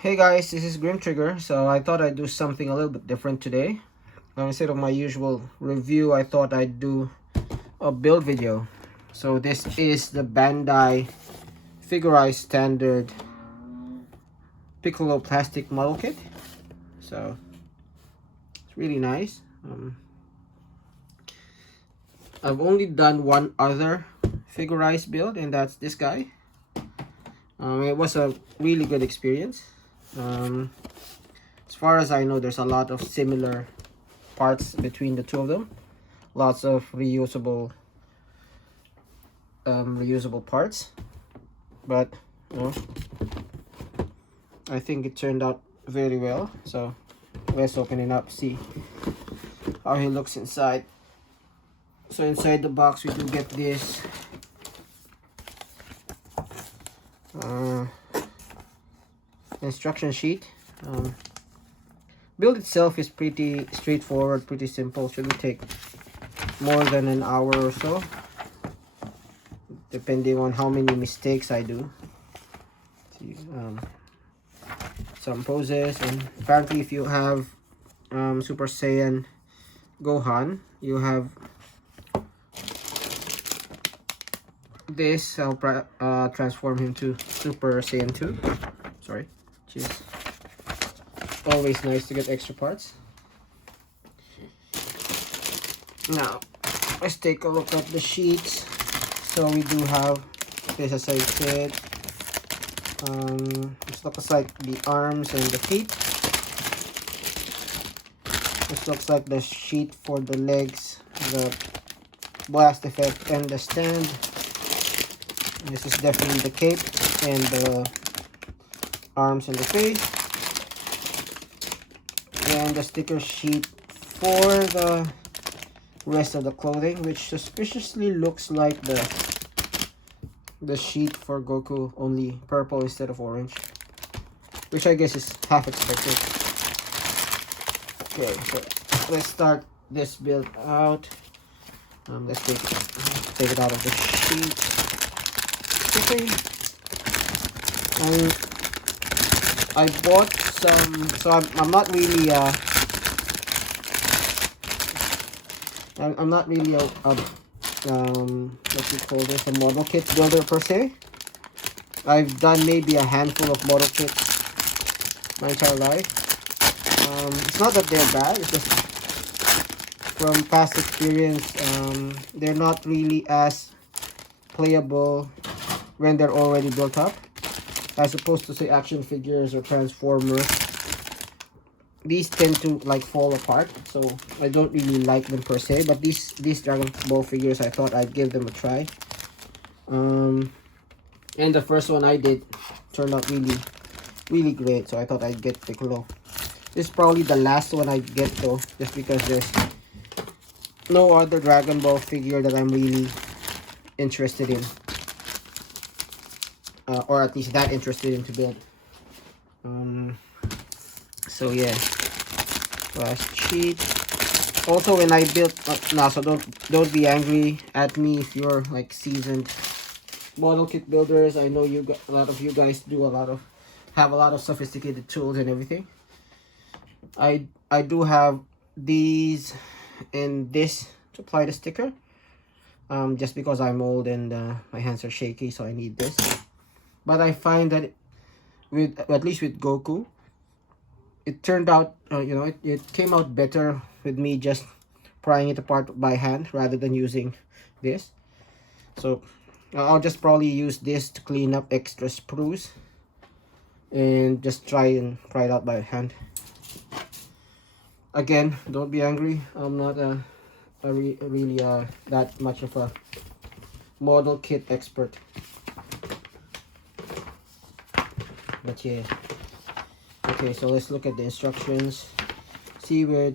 Hey guys, this is Grimtrigger. So I thought I'd do something a little bit different today. Instead of my usual review, I thought I'd do a build video. So this is the Bandai Figurized Standard Piccolo plastic model kit. So it's really nice. I've only done one other Figurized build, and that's this guy. It was a really good experience. As far as I know, there's a lot of similar parts between the two of them. Lots of reusable parts, but you know, I think it turned out very well. So let's open it up, see how he looks inside. So inside the box we do get this instruction sheet. Build itself is pretty straightforward, pretty simple. Shouldn't take more than an hour or so, depending on how many mistakes I do. See, some poses, and apparently if you have Super Saiyan Gohan, you have this. I'll transform him to Super Saiyan 2. Sorry, jeez. Always nice to get extra parts. Now let's take a look at the sheets. So we do have this, as I said. This looks like the arms and the feet. This looks like the sheet for the legs, the blast effect, and the stand. This is definitely the cape and the arms and the face. And the sticker sheet for the rest of the clothing, which suspiciously looks like the sheet for Goku, only purple instead of orange, which I guess is half expected. Okay, so let's start this build out. Let's take it out of the sheet. Okay. I bought some, so I'm not really I'm not really a what you call this, a model kit builder per se. I've done maybe a handful of model kits my entire life. It's not that they're bad, it's just from past experience, they're not really as playable when they're already built up, as opposed to say action figures or Transformers. These tend to like fall apart, so I don't really like them per se. But these Dragon Ball figures, I thought I'd give them a try. And the first one I did turned out really great, so I thought I'd get Piccolo. This is probably the last one I get though, just because there's no other Dragon Ball figure that I'm really interested in, or at least that interested in to build. So yeah, last sheet. Also, when I built so don't be angry at me if you're like seasoned model kit builders. I know a lot of you guys have a lot of sophisticated tools and everything. I do have these and this to apply the sticker, just because I'm old and my hands are shaky, so I need this. But I find that at least with Goku, it turned out, it came out better with me just prying it apart by hand rather than using this. So I'll just probably use this to clean up extra sprues and just try and pry it out by hand. Again, don't be angry. I'm not really that much of a model kit expert. But yeah. Okay, so let's look at the instructions. See where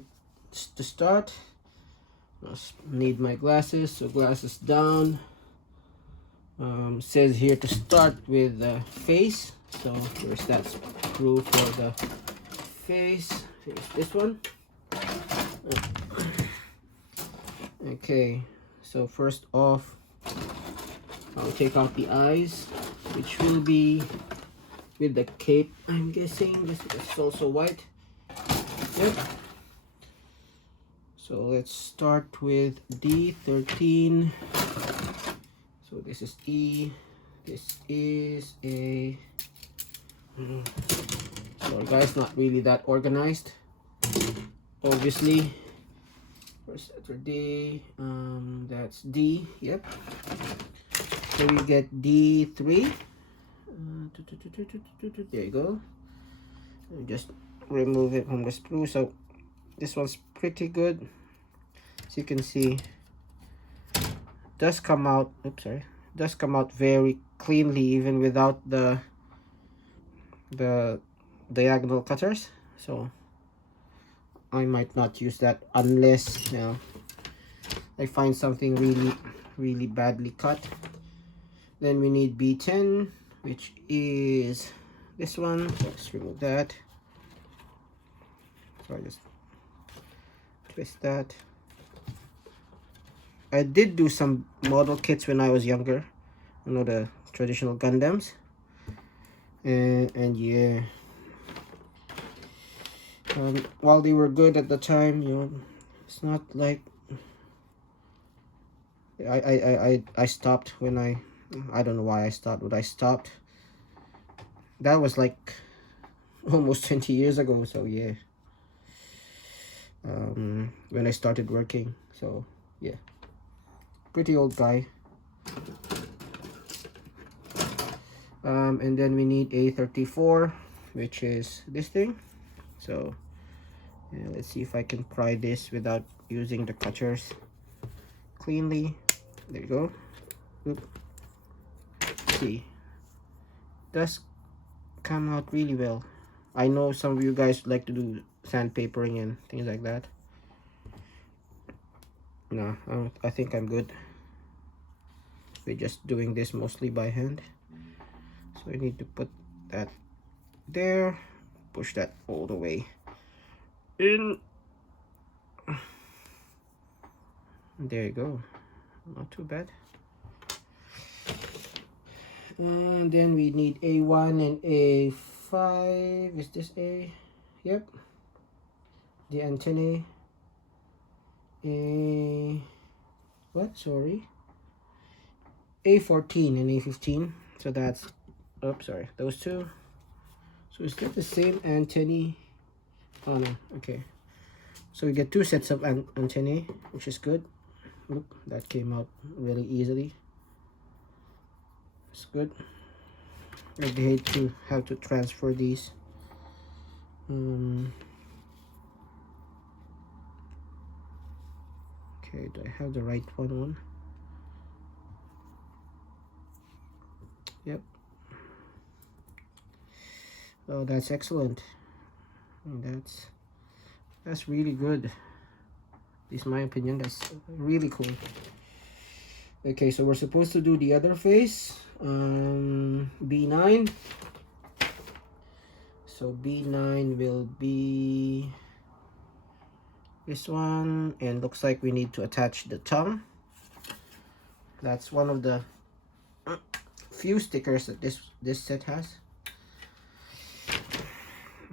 to start. I need my glasses, so glasses down. Says here to start with the face. So there's that screw for the face. Here's this one. Okay, so first off, I'll take out the eyes, which will with the cape. I'm guessing this is also white. Yep. So let's start with D13. So this is E. This is a... Sorry guys, not really that organized. Obviously. First letter D. That's D. Yep. So we get D3. There you go. Just remove it from the sprue. So this one's pretty good. As you can see, does come out. Oops, sorry. Does come out very cleanly even without the diagonal cutters. So I might not use that unless, you know, I find something really badly cut. Then we need B10, which is this one. Let's remove that. So I just twist that. I did do some model kits when I was younger, you know, the traditional Gundams, and yeah, while they were good at the time, you know, it's not like I stopped when I don't know why I stopped, but I stopped. That was like almost 20 years ago, so yeah. When I started working, so yeah, pretty old guy. And then we need a 34, which is this thing. So yeah, let's see if I can pry this without using the cutters cleanly. There you go. Oop. See, does come out really well. I know some of you guys like to do sandpapering and things like that. No, I think I'm good. We're just doing this mostly by hand. So I need to put that there, push that all the way in. There you go. Not too bad. And then we need A1 and A5. Is this A? Yep. The antennae. What? Sorry. A14 and A15. So that's, oops, sorry, those two. So is that the same antennae? Oh no, okay. So we get two sets of antennae, which is good. Look, that came out really easily. It's good. I hate to have to transfer these. Okay, do I have the right one on? Yep. Oh, that's excellent. That's really good. At least my opinion, that's really cool. Okay, so we're supposed to do the other face. B9. So B9 will be this one, and looks like we need to attach the tongue. That's one of the few stickers that this set has.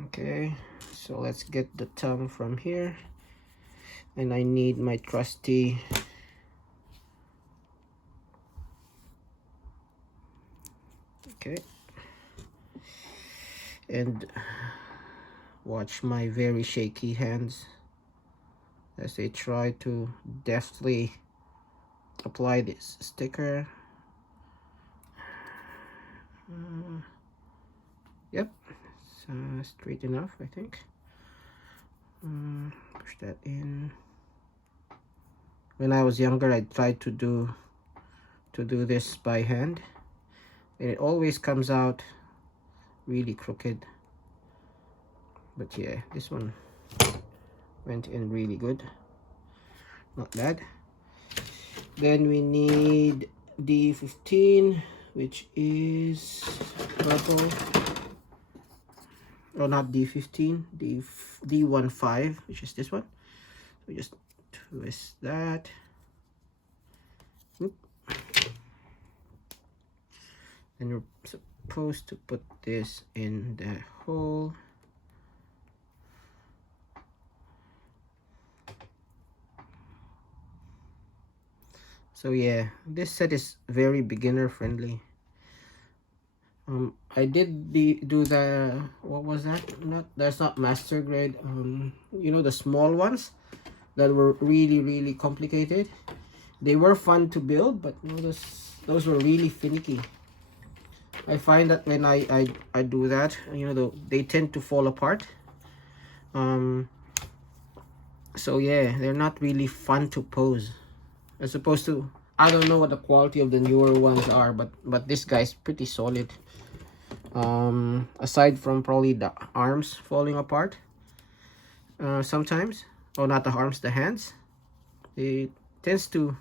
Okay, so let's get the tongue from here, and I need my trusty and watch my very shaky hands as I try to deftly apply this sticker. Yep, it's straight enough, I think. Push that in. When I was younger, I tried to do this by hand, and it always comes out really crooked. But yeah, this one went in really good. Not bad. Then we need D15, which is purple. Oh, not D15, D15, which is this one. So just twist that. Oop. And supposed to put this in the hole. So yeah, this set is very beginner friendly. I did do the, what was that? That's not master grade. You know, the small ones that were really complicated. They were fun to build, but you know, those were really finicky. I find that when I do that, you know, they tend to fall apart. So yeah, they're not really fun to pose. As opposed to, I don't know what the quality of the newer ones are, but this guy's pretty solid. Aside from probably the arms falling apart sometimes. Oh, not the arms, the hands. It tends to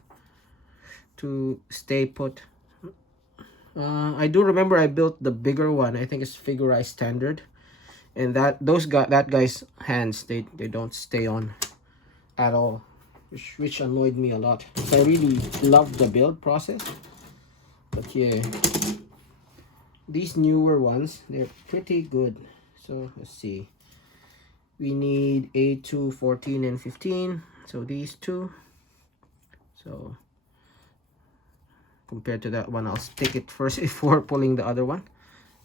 stay put. I do remember I built the bigger one. I think it's Figure Standard, and that guy's hands, they don't stay on at all, which annoyed me a lot. So I really loved the build process, but yeah, these newer ones, they're pretty good. So let's see, we need A2, 14 and 15, so these two. So compared to that one, I'll stick it first before pulling the other one,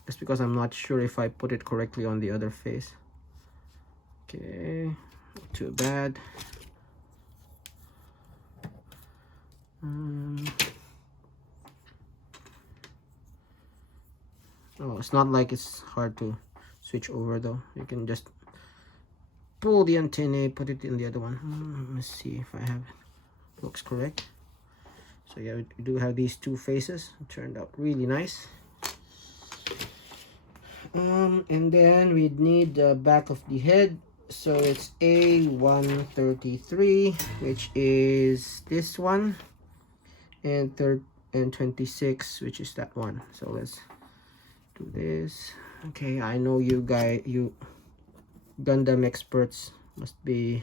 just because I'm not sure if I put it correctly on the other face. Okay, not too bad. Oh, it's not like it's hard to switch over though. You can just pull the antennae, put it in the other one. Let's see if I have it. Looks correct. So yeah, we do have these two faces. It turned out really nice. And then we'd need the back of the head. So it's A133, which is this one, and 26, which is that one. So let's do this. Okay, I know you Gundam experts must be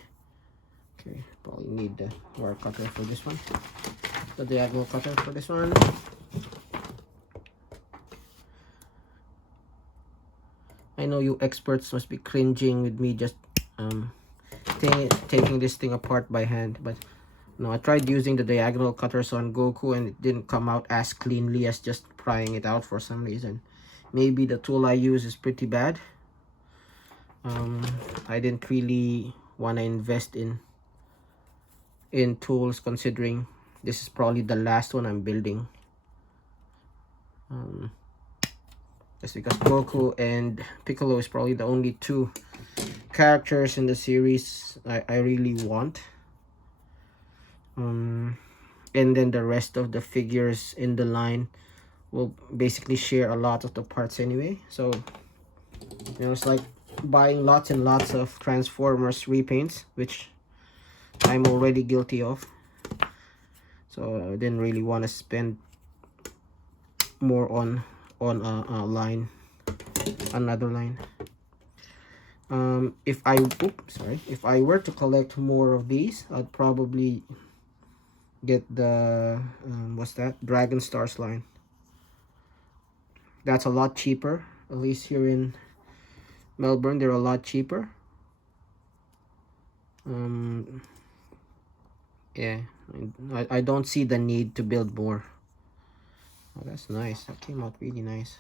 okay. Probably need the wire cutter for this one, the diagonal cutter for this one. I know you experts must be cringing with me just taking this thing apart by hand, but no, I tried using the diagonal cutters on Goku and it didn't come out as cleanly as just prying it out for some reason. Maybe the tool I use is pretty bad. I didn't really want to invest in tools, considering this is probably the last one I'm building. Just because Goku and Piccolo is probably the only two characters in the series I really want. And then the rest of the figures in the line will basically share a lot of the parts anyway. So, you know, it's like buying lots and lots of Transformers repaints, which I'm already guilty of. So I didn't really want to spend more on a line, another line. If I were to collect more of these, I'd probably get the what's that, Dragon Stars line. That's a lot cheaper, at least here in Melbourne. They're a lot cheaper. Yeah, I don't see the need to build more. Oh, that's nice. That came out really nice.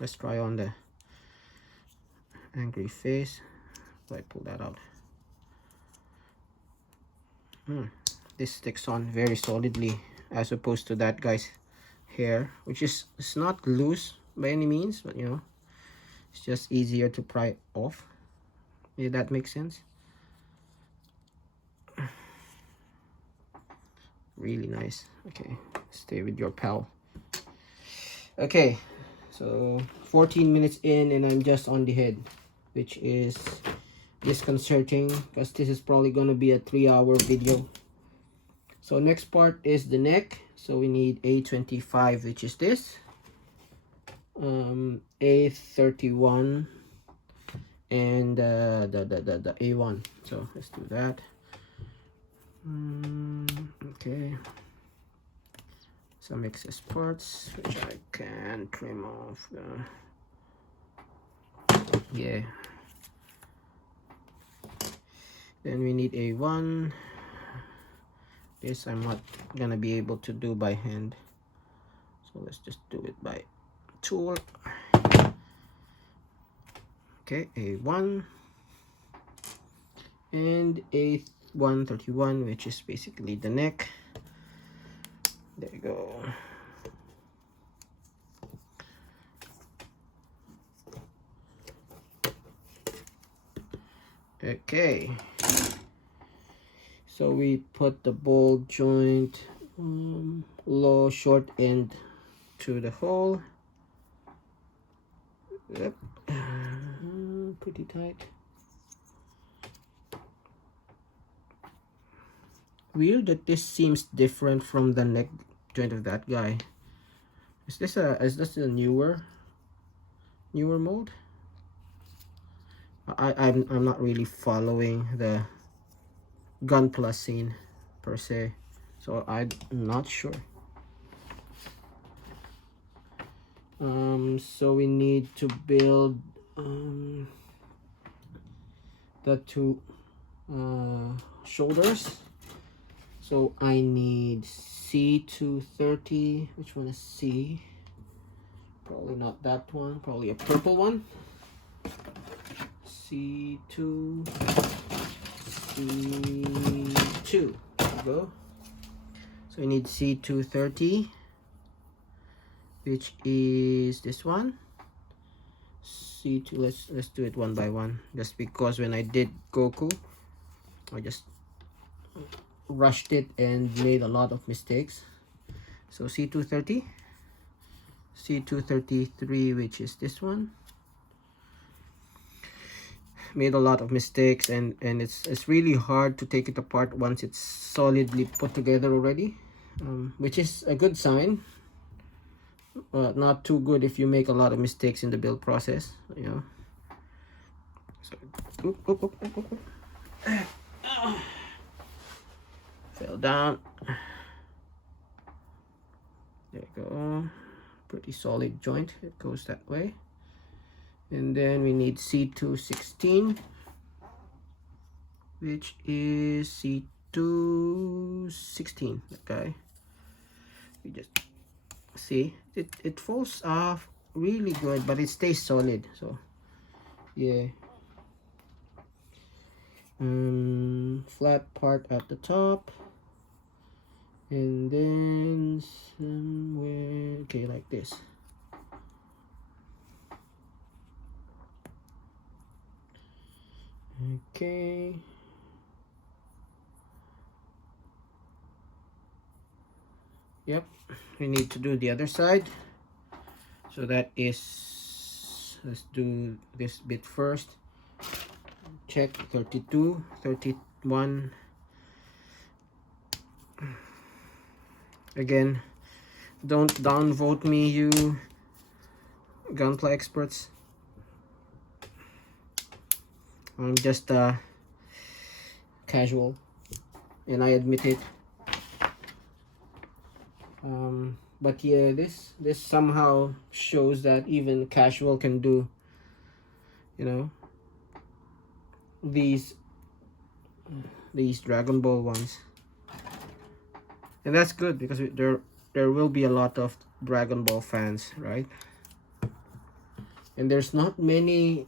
Let's try on the angry face. So I pull that out. This sticks on very solidly, as opposed to that guy's hair, which is, it's not loose by any means, but you know, it's just easier to pry off. Yeah, that makes sense. Really nice. Okay, stay with your pal. Okay, so 14 minutes in and I'm just on the head, which is disconcerting because this is probably gonna be a 3-hour video. So next part is the neck. So we need A25, which is this, A31, and the A1. So let's do that. Okay, some excess parts which I can trim off. Yeah. Then we need a 1. This I'm not gonna be able to do by hand, so let's just do it by tool. Okay, a 1 and a 131, which is basically the neck. There you go. Okay, so we put the ball joint low short end to the hole. Yep, pretty tight. Weird that this seems different from the neck joint of that guy. Is this a newer mold? I'm not really following the Gunpla scene per se, so I'm not sure. So we need to build the 2 shoulders. So I need C230. Which one is C? Probably not that one, probably a purple one. C2, C2. There we go. So we need C230, which is this one. C2. Let's do it one by one, just because when I did Goku, I just rushed it and made a lot of mistakes. So C230, C233, which is this one. Made a lot of mistakes, and it's really hard to take it apart once it's solidly put together already, which is a good sign. Not too good if you make a lot of mistakes in the build process, you know. So fell down. There you go. Pretty solid joint. It goes that way. And then we need C216, which is C216. Okay. We just see it falls off really good, but it stays solid. So yeah. Flat part at the top, and then somewhere, okay, like this. Okay. Yep, we need to do the other side. So that is, let's do this bit first. Check 32, 31. Again, don't downvote me, you Gunpla experts. I'm just casual, and I admit it. But yeah, this somehow shows that even casual can do, you know, these Dragon Ball ones. And that's good, because there will be a lot of Dragon Ball fans, right? And there's not many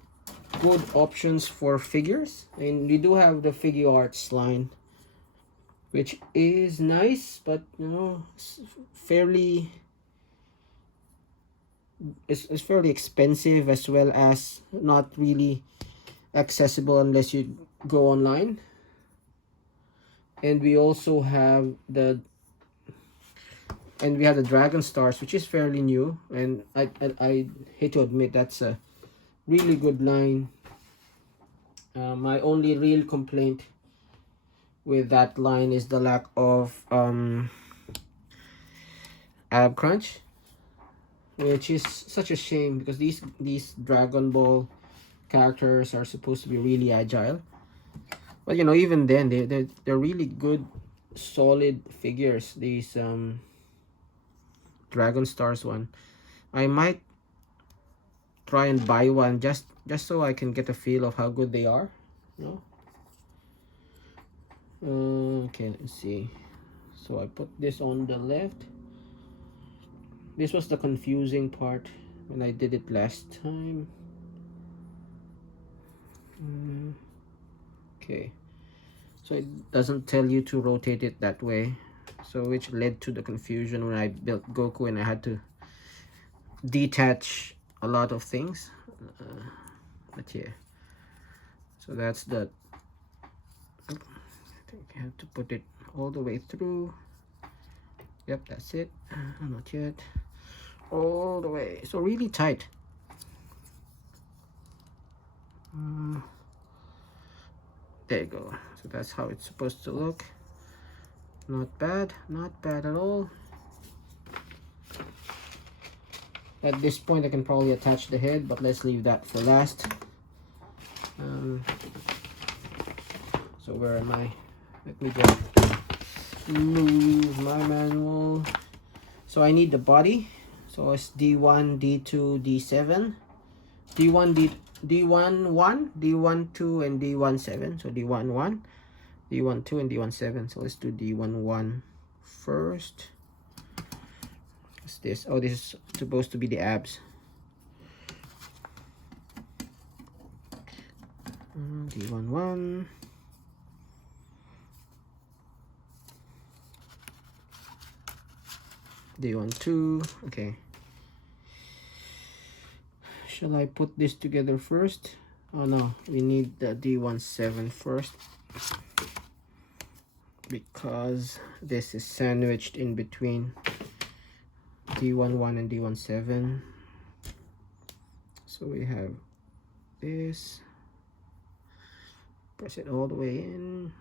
good options for figures. And we do have the Figure Arts line, which is nice, but you know, it's fairly expensive, as well as not really accessible unless you go online. And we also have the Dragon Stars, which is fairly new, and I hate to admit that's a really good line. My only real complaint with that line is the lack of ab crunch, which is such a shame, because these Dragon Ball characters are supposed to be really agile. But you know, even then they're really good, solid figures. These Dragon Stars one. I might try and buy one just so I can get a feel of how good they are, you know. Okay, let's see. So I put this on the left. This was the confusing part when I did it last time. Okay, so it doesn't tell you to rotate it that way, so which led to the confusion when I built Goku and I had to detach a lot of things. But yeah, so that's the, I think I have to put it all the way through. Yep, that's it. Not yet. All the way. So really tight. There you go. So that's how it's supposed to look. Not bad. Not bad at all. At this point I can probably attach the head, but let's leave that for last. So where am I? Let me just move my manual. So I need the body. So it's D1, D2, D7. D1, D1 1, D1 2, and D1 7. So D1 1, D1 2, and D1 7. So let's do D1 1 first. What's this? Oh, this is supposed to be the abs. D1 1. D1 2. Okay. Shall I put this together first? Oh no, we need the D1 7 first, because this is sandwiched in between D1 1 and D1 7. So we have this. Press it all the way in.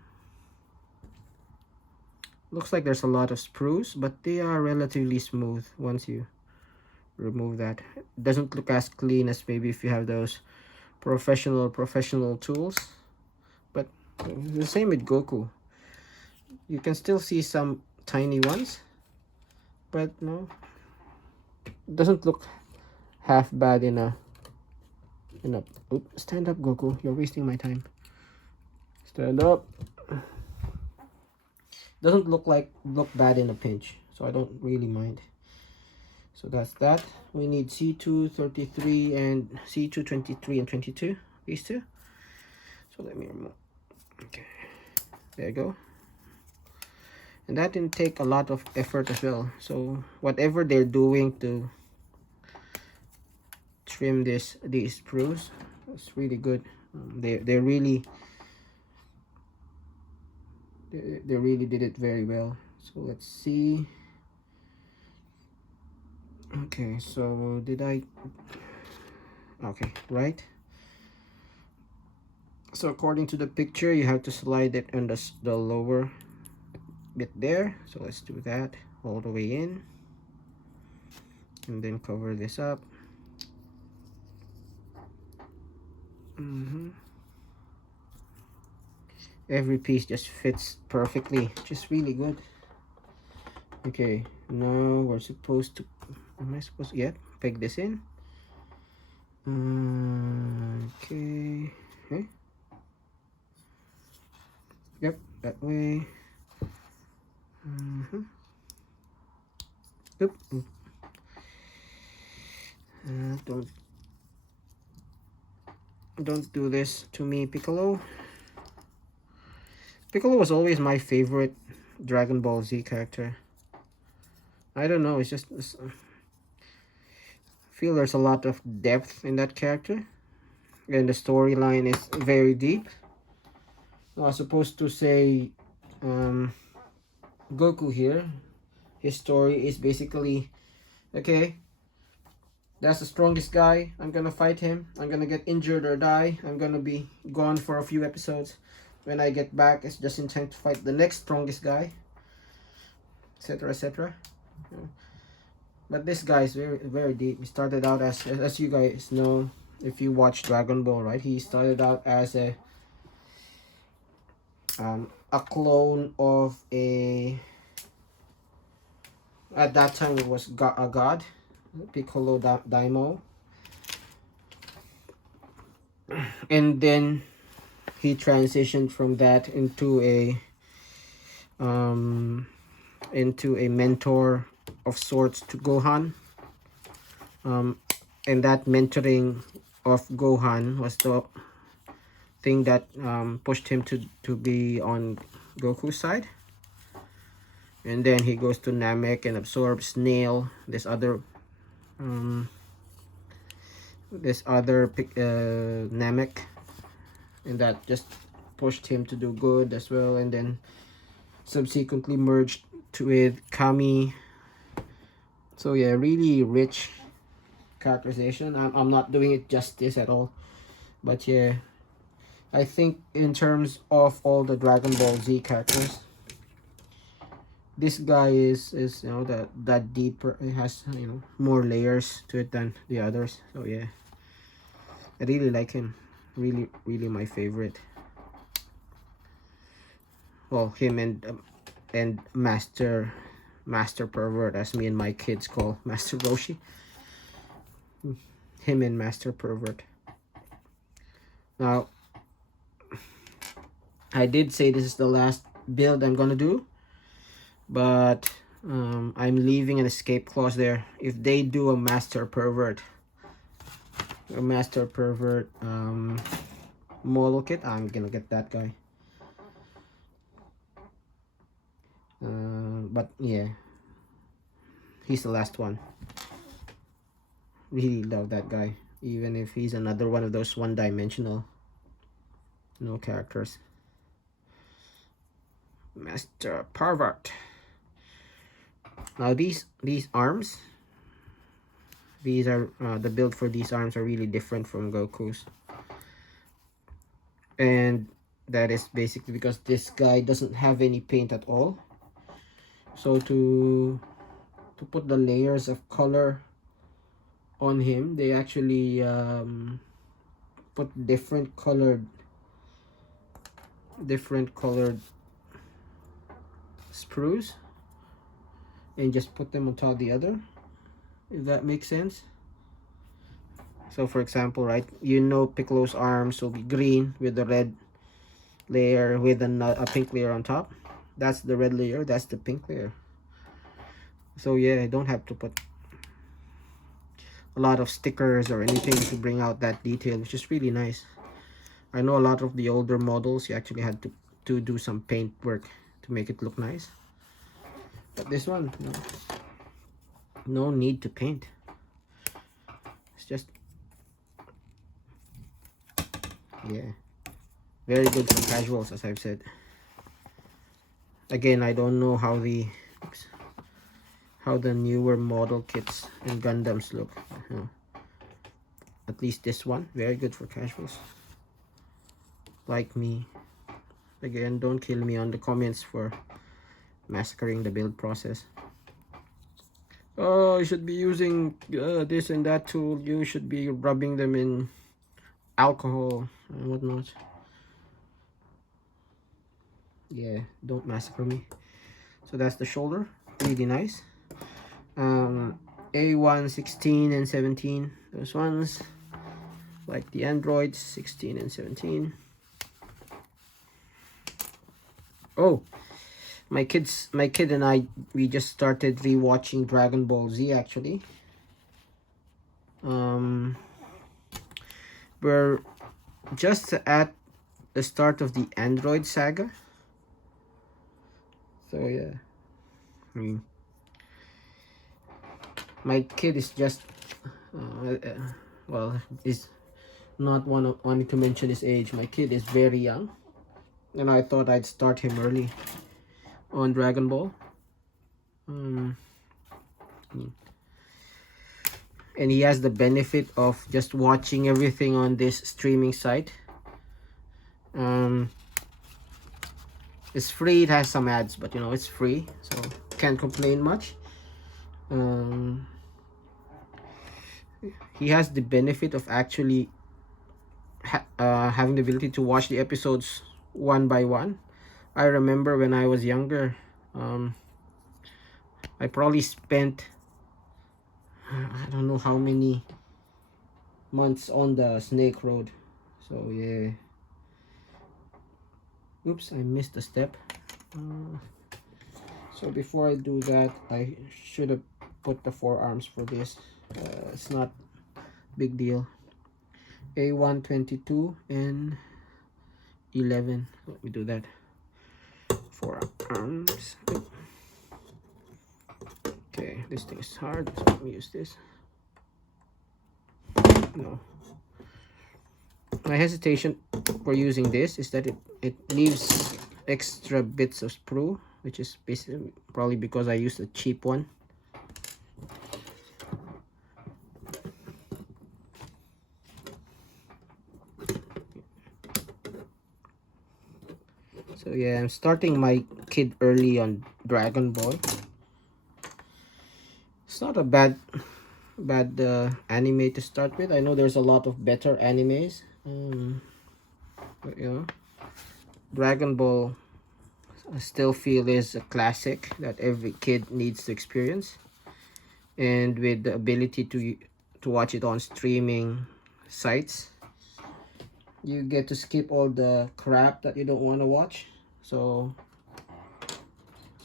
Looks like there's a lot of sprues, but they are relatively smooth once you remove that. It doesn't look as clean as maybe if you have those professional tools, but the same with Goku. You can still see some tiny ones, but no, it doesn't look half bad in a oops, stand up, Goku, you're wasting my time. Stand up. Doesn't look bad in a pinch, so I don't really mind. So that's that. We need C2 33 and C2 23 and 22, these two. So let me remove. Okay, there you go. And that didn't take a lot of effort as well. So whatever they're doing to trim these sprues, it's really good. They really did it very well. So let's see. Okay, so did I? Okay, right. So according to the picture, you have to slide it on the lower bit there. So let's do that all the way in, and then cover this up. Every piece just fits perfectly, just really good. Okay, now we're supposed to, am I supposed to, yeah, peg this in. Okay, okay. Yep, that way. Oop. Don't do this to me, Piccolo. Piccolo was always my favorite Dragon Ball Z character. I don't know, it's just I feel there's a lot of depth in that character, and the storyline is very deep. I was supposed to say Goku here, his story is basically, okay, that's the strongest guy, I'm gonna fight him, I'm gonna get injured or die, I'm gonna be gone for a few episodes. When I get back, it's just in time to fight the next strongest guy, etc, etc. But this guy is very deep. He started out as you guys know, if you watch Dragon Ball, right? He started out as a clone of a At that time, it was a god, Piccolo Daimo, and then he transitioned from that into a mentor of sorts to Gohan. And that mentoring of Gohan was the thing that pushed him to be on Goku's side. And then he goes to Namek and absorbs Nail, this other Namek, and that just pushed him to do good as well. And then subsequently merged with Kami. So yeah, really rich characterization. I'm not doing it justice at all, but yeah, I think in terms of all the Dragon Ball Z characters, this guy is you know that deeper. It has, you know, more layers to it than the others. So yeah, I really like him. Really my favorite. Well, him and Master Pervert, as me and my kids call Master Roshi. Him and Master Pervert. Now, I did say this is the last build I'm gonna do, but I'm leaving an escape clause there. If they do a Master Pervert model kit, I'm gonna get that guy. But yeah, he's the last one. Really love that guy, even if he's another one of those one-dimensional, you know, characters. Master Pervert. Now these arms, these are the build for these arms are really different from Goku's, and that is basically because this guy doesn't have any paint at all. So to put the layers of color on him, they actually put different colored sprues and just put them on top of the other, if that makes sense. So for example, right, you know, Piccolo's arms will be green with the red layer with a pink layer on top. That's the red layer, that's the pink layer. So yeah, I don't have to put a lot of stickers or anything to bring out that detail, which is really nice. I know a lot of the older models you actually had to do some paint work to make it look nice, but this one, no need to paint. It's just, yeah, very good for casuals, as I've said. Again, I don't know how the newer model kits and Gundams look. At least this one, very good for casuals like me. Again, don't kill me on the comments for massacring the build process. Oh, you should be using this and that tool. You should be rubbing them in alcohol and whatnot. Yeah, don't massacre me. So that's the shoulder, really nice. A1 16 and 17, those ones, like the androids, 16 and 17. Oh, my kid and I, we just started rewatching Dragon Ball Z actually. We're just at the start of the Android saga. So yeah, I mean, my kid is just well, is not wanting to mention his age. My kid is very young, and I thought I'd start him early on Dragon Ball. And he has the benefit of just watching everything on this streaming site. It's free. It has some ads, but you know, it's free, so can't complain much. He has the benefit of actually having the ability to watch the episodes one by one. I remember when I was younger, I probably spent I don't know how many months on the Snake Road. So yeah. Oops, I missed a step. So before I do that, I should have put the forearms for this. It's not big deal. A1, 22 and 11. Let me do that. Forearms. Okay, this thing is hard, so let me use this. No. My hesitation for using this is that it leaves extra bits of sprue, which is basically probably because I used a cheap one. So yeah, I'm starting my kid early on Dragon Ball. It's not a bad anime to start with. I know there's a lot of better animes, but you know, Dragon Ball I still feel is a classic that every kid needs to experience, and with the ability to watch it on streaming sites, you get to skip all the crap that you don't want to watch. So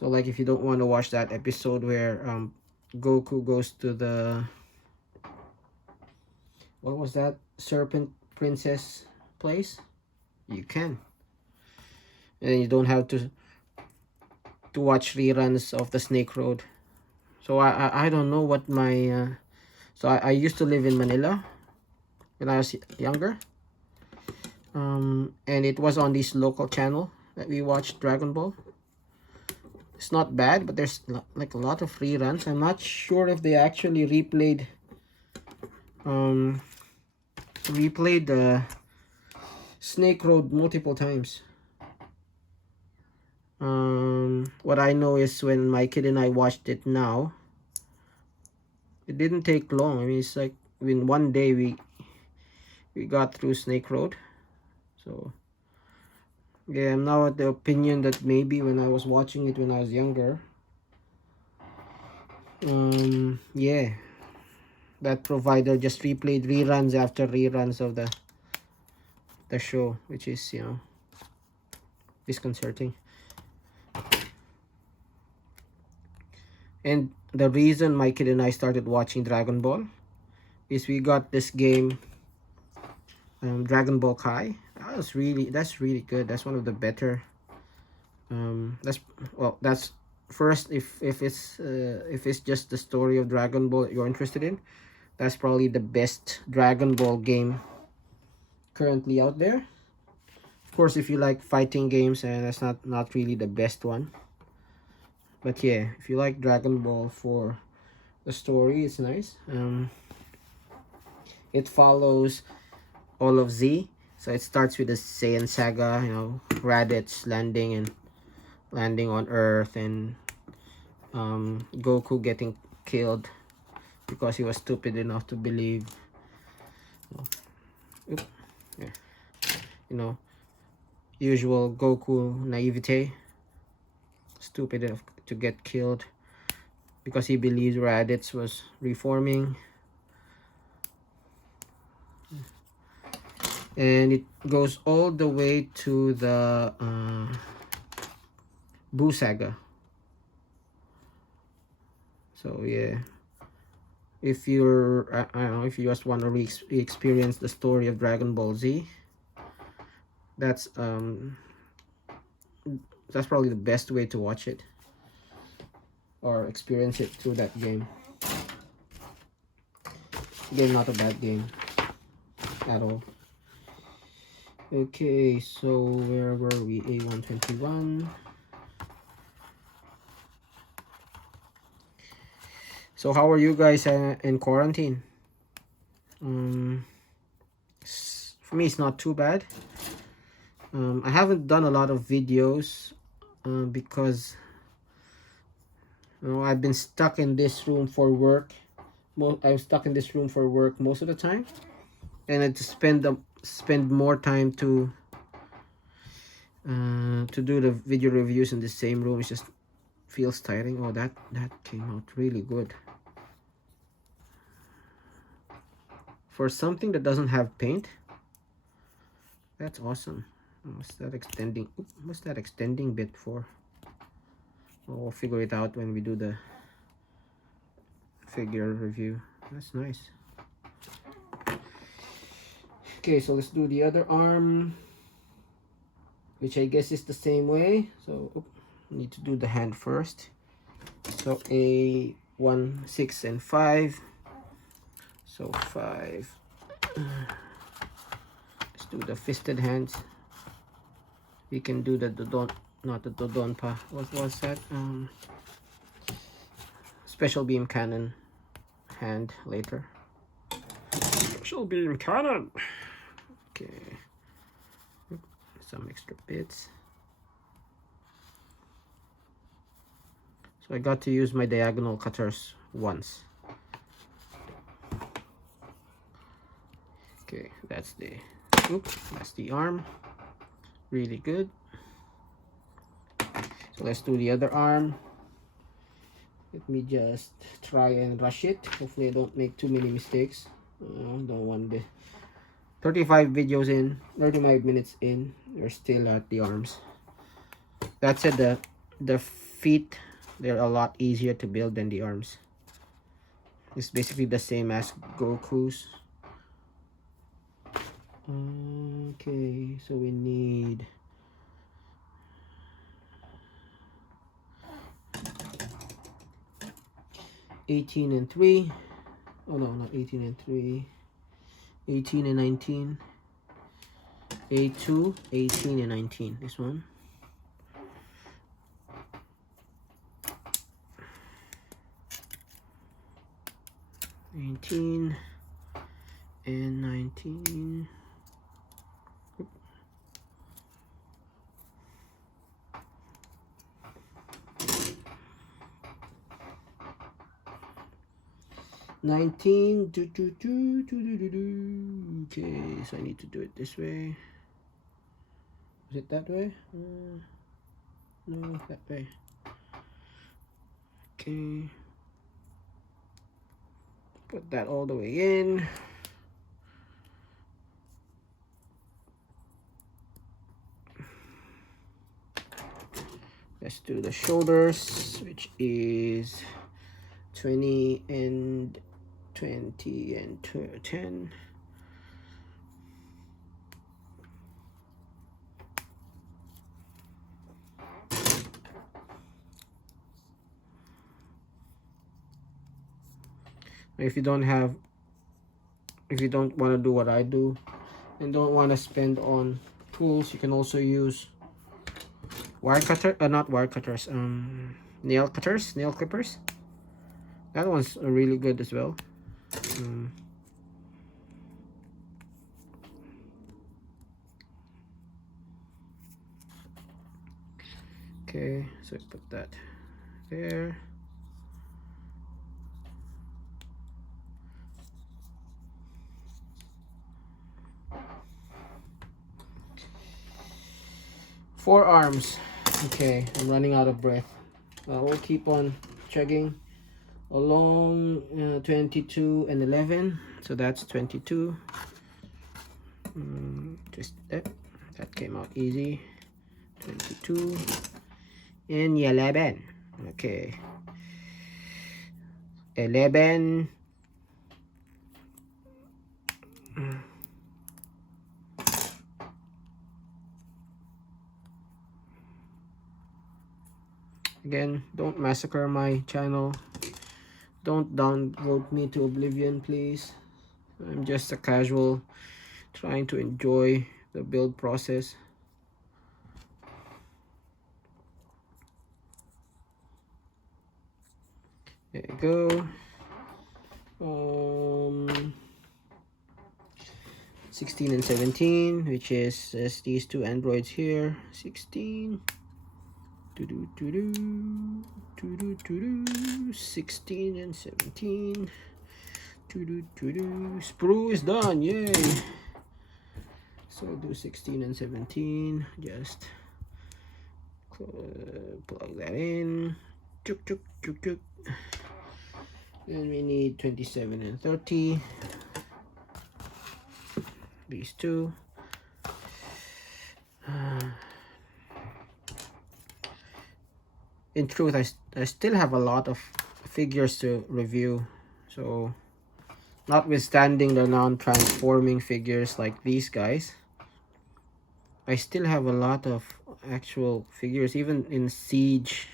like if you don't want to watch that episode where Goku goes to the, what was that, Serpent Princess place, you can, and you don't have to watch reruns of the Snake Road. So I don't know what my so I used to live in Manila when I was younger, and it was on this local channel that we watched Dragon Ball. It's not bad, but there's like a lot of reruns. I'm not sure if they actually replayed the Snake Road multiple times. What I know is when my kid and I watched it now, it didn't take long. I mean, it's like in one day we got through Snake Road. So yeah, I'm now at the opinion that maybe when I was watching it when I was younger, yeah, that provider just replayed reruns after reruns of the show, which is, you know, disconcerting. And the reason my kid and I started watching Dragon Ball is we got this game, Dragon Ball Kai. That's really good. That's one of the better. That's first, if it's just the story of Dragon Ball that you're interested in, that's probably the best Dragon Ball game currently out there. Of course, if you like fighting games, and that's not really the best one. But yeah, if you like Dragon Ball for the story, it's nice. It follows all of Z. So it starts with the Saiyan saga, you know, Raditz landing on Earth, and Goku getting killed because he was stupid enough to believe, yeah, you know, usual Goku naivete, stupid enough to get killed because he believes Raditz was reforming. And it goes all the way to the Buu saga. So yeah, if you're I don't know, if you just want to experience the story of Dragon Ball Z, that's probably the best way to watch it or experience it through that game. Again, not a bad game at all. Okay, so where were we? A121. So how are you guys in quarantine? For me, it's not too bad. I haven't done a lot of videos because, you know, I've been stuck in this room for work. I was stuck in this room for work most of the time, and I just spend more time to do the video reviews in the same room. It's just feels tiring. Oh, that came out really good. For something that doesn't have paint, that's awesome. What's that extending? What's that extending bit for? Well, we'll figure it out when we do the figure review. That's nice. Okay, so let's do the other arm, which I guess is the same way. So need to do the hand first. So a 1, 6, and 5. So 5. Let's do the fisted hands. We can do the dodon, not the dodonpa. What was that? Special beam cannon hand later. Special beam cannon. Okay. Some extra bits. So I got to use my diagonal cutters once. Okay, that's the arm. Really good. So let's do the other arm. Let me just try and rush it. Hopefully I don't make too many mistakes. Don't want the 35 videos in, 35 minutes in, we're still at the arms. That said, the feet, they're a lot easier to build than the arms. It's basically the same as Goku's. Okay, so we need $18 and $3. Oh no, not 18 and 3. 18 and 19. A2, 18 and 19. This one. $18 and 19. 19. Okay, so I need to do it this way. Is it that way? No, that way. Okay. Put that all the way in. Let's do the shoulders, which is 20 and 20 and 10. If you don't want to do what I do and don't want to spend on tools, you can also use wire cutter, not wire cutters, nail cutters, nail clippers. That one's really good as well. Okay, so put that there. Forearms. Okay, I'm running out of breath. We'll keep on chugging along. 22 and 11. So that's 22. Just that came out easy. 22 and 11. Okay. 11. Again, don't massacre my channel. Don't downvote me to oblivion, please. I'm just a casual trying to enjoy the build process. There you go. 16 and 17, which is these two androids here. 16. 16 and 17. Sprue is done, yay! So do 16 and 17. Just plug that in. Chuk, chuk, chuk, chuk. Then we need 27 and 30. These two. In truth, I still have a lot of figures to review. So, notwithstanding the non-transforming figures like these guys, I still have a lot of actual figures. Even in Siege,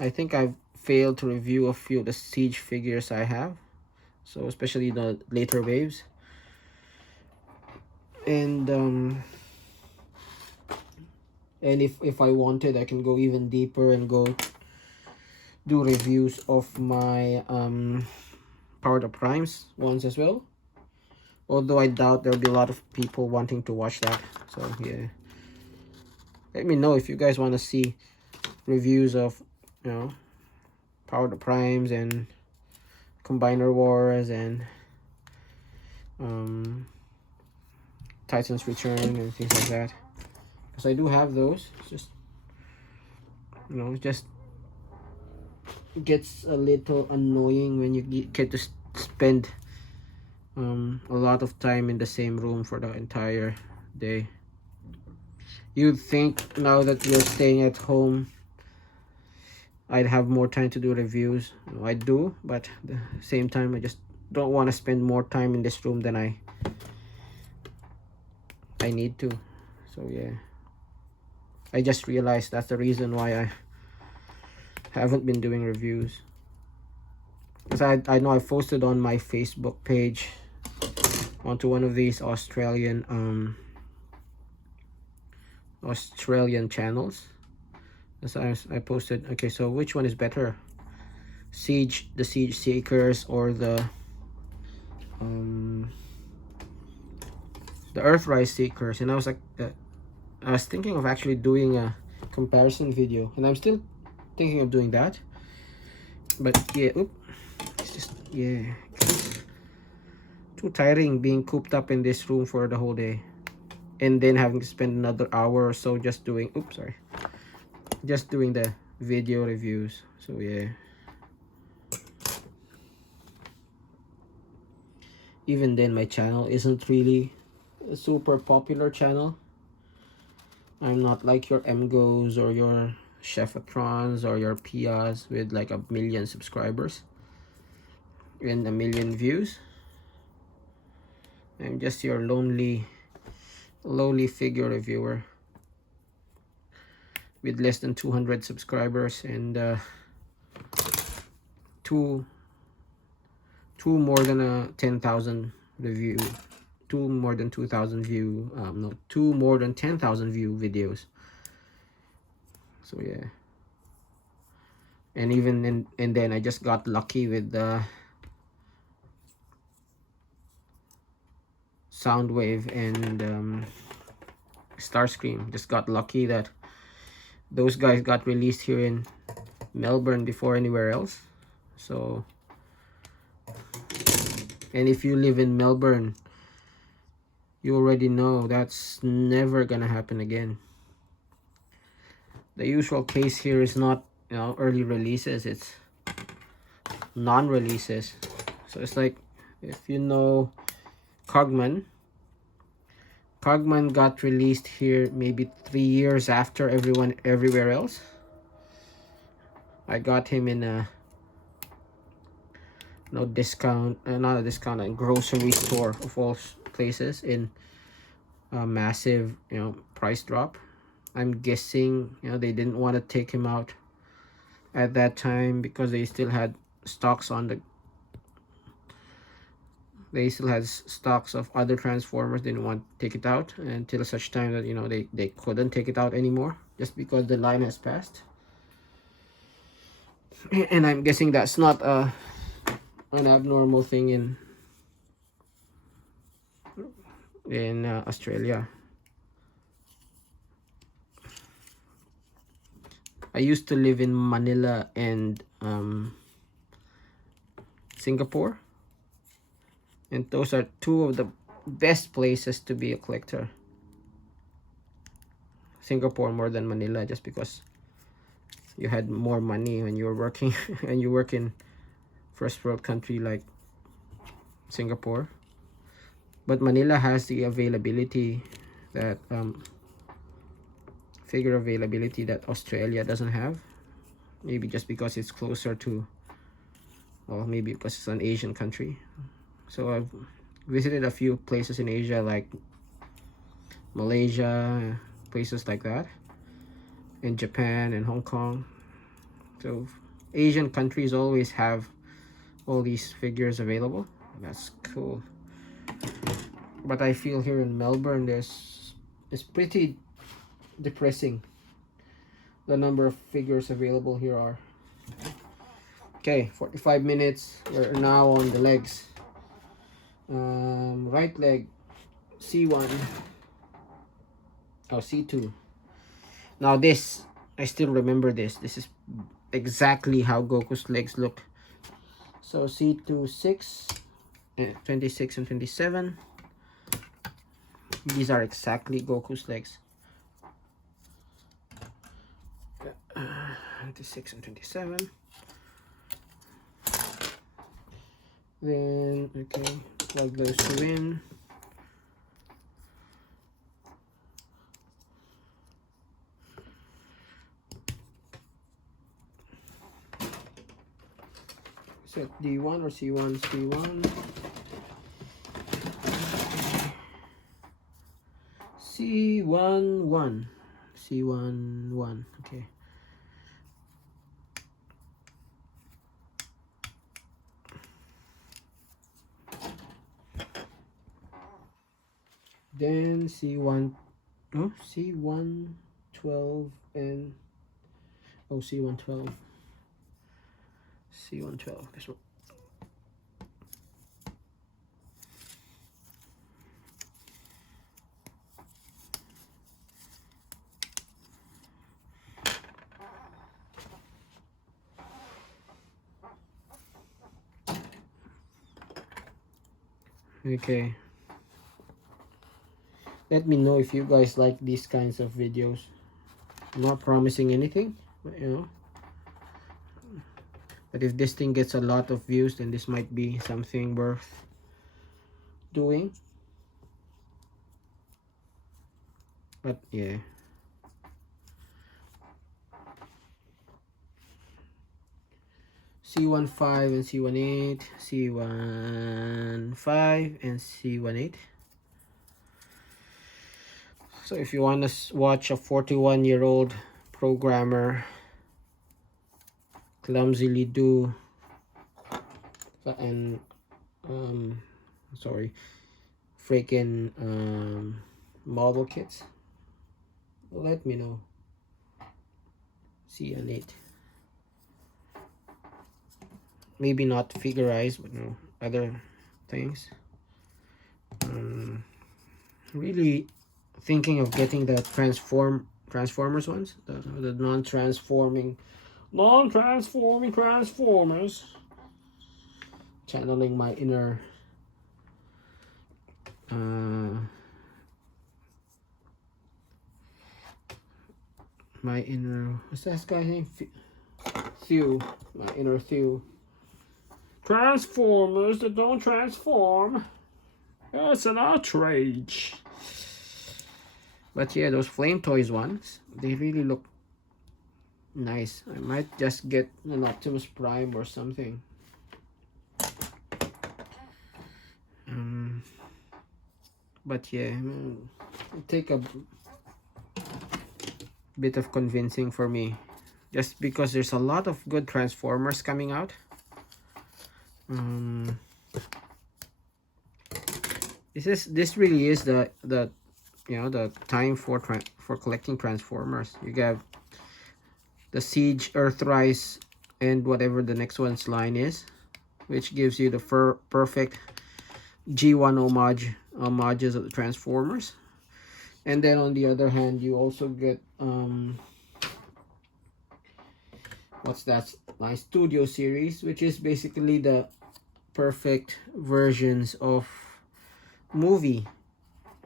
I think I've failed to review a few of the Siege figures I have. So, especially the later waves. And if I wanted, I can go even deeper and go do reviews of my Powered Up Primes ones as well. Although I doubt there'll be a lot of people wanting to watch that. So yeah, let me know if you guys want to see reviews of, you know, Powered Up Primes and Combiner Wars and Titan's Return and things like that. Because I do have those. It's just, you know, it just gets a little annoying when you get to spend a lot of time in the same room for the entire day. You'd think now that you're staying at home, I'd have more time to do reviews. You know, I do, but at the same time, I just don't want to spend more time in this room than I need to. So yeah, I just realized that's the reason why I haven't been doing reviews. Because I know I posted on my Facebook page onto one of these Australian channels. As I posted, okay, so which one is better, the Siege Seekers or the Earthrise Seekers? And I was like, I was thinking of actually doing a comparison video, and I'm still thinking of doing that. But yeah, it's just, yeah, too tiring being cooped up in this room for the whole day, and then having to spend another hour or so just doing just doing the video reviews. So yeah, even then my channel isn't really a super popular channel. I'm not like your MGOs or your Chefatrons or your Pias with like 1 million subscribers and 1 million views. I'm just your lowly figure reviewer with less than 200 subscribers and two more than 10,000 review, two more than 2,000 view, no, two more than 10,000 view videos. So yeah, and even and then I just got lucky with the Soundwave and Starscream. Just got lucky that those guys got released here in Melbourne before anywhere else. So, and if you live in Melbourne, you already know that's never gonna happen again. The usual case here is not, you know, early releases, it's non-releases. So it's like, if you know Cogman got released here maybe 3 years after everyone everywhere else. I got him in a discount, not a discount, a grocery store of all places, in a massive, you know, price drop. I'm guessing, you know, they didn't want to take him out at that time because they still had stocks of other Transformers. They didn't want to take it out until such time that, you know, they couldn't take it out anymore just because the line has passed. And I'm guessing that's not an abnormal thing in Australia. I used to live in Manila and Singapore, and those are two of the best places to be a collector. Singapore more than Manila, just because you had more money when you were working and you work in first world country like Singapore. But Manila has the availability that figure availability that Australia doesn't have. Maybe just because it's closer to, or maybe because it's an Asian country. So I've visited a few places in Asia like Malaysia, places like that, in Japan and Hong Kong. So Asian countries always have all these figures available. That's cool. But I feel here in Melbourne it's pretty depressing, the number of figures available here are. Okay, 45 minutes. We're now on the legs. Right leg, C1. Oh, C2. Now this, I still remember this. This is exactly how Goku's legs look. So C2, 6, 26 and 27. These are exactly Goku's legs. 26 and 27. Then, okay, plug those two in. Set D1 or C1, C1. C1, 1. C1, 1, okay. Then C1, oh, C1, 12 and, oh, C1, 12. C1, 12, this one. Okay. Let me know if you guys like these kinds of videos. I'm not promising anything, but you know. But if this thing gets a lot of views, then this might be something worth doing. But yeah. C1, 5 and C1, 8. C1, 5 and C1, 8. So if you want to watch a 41-year-old programmer clumsily do and freaking model kits, let me know. C and 8. Maybe not figurized, but no other things. Really thinking of getting the Transformers ones, the non-transforming Transformers. Channeling my inner what's that guy's name? Thew. My inner Thew. Transformers that don't transform. That's an outrage. But yeah, those Flame Toys ones, they really look nice. I might just get an Optimus Prime or something. But yeah, it'll take a bit of convincing for me, just because there's a lot of good Transformers coming out. This really is the you know, the time for collecting Transformers. You got the Siege, Earthrise, and whatever the next one's line is, which gives you the perfect G1 homages of the Transformers. And then on the other hand, you also get what's that, my Studio series, which is basically the perfect versions of movie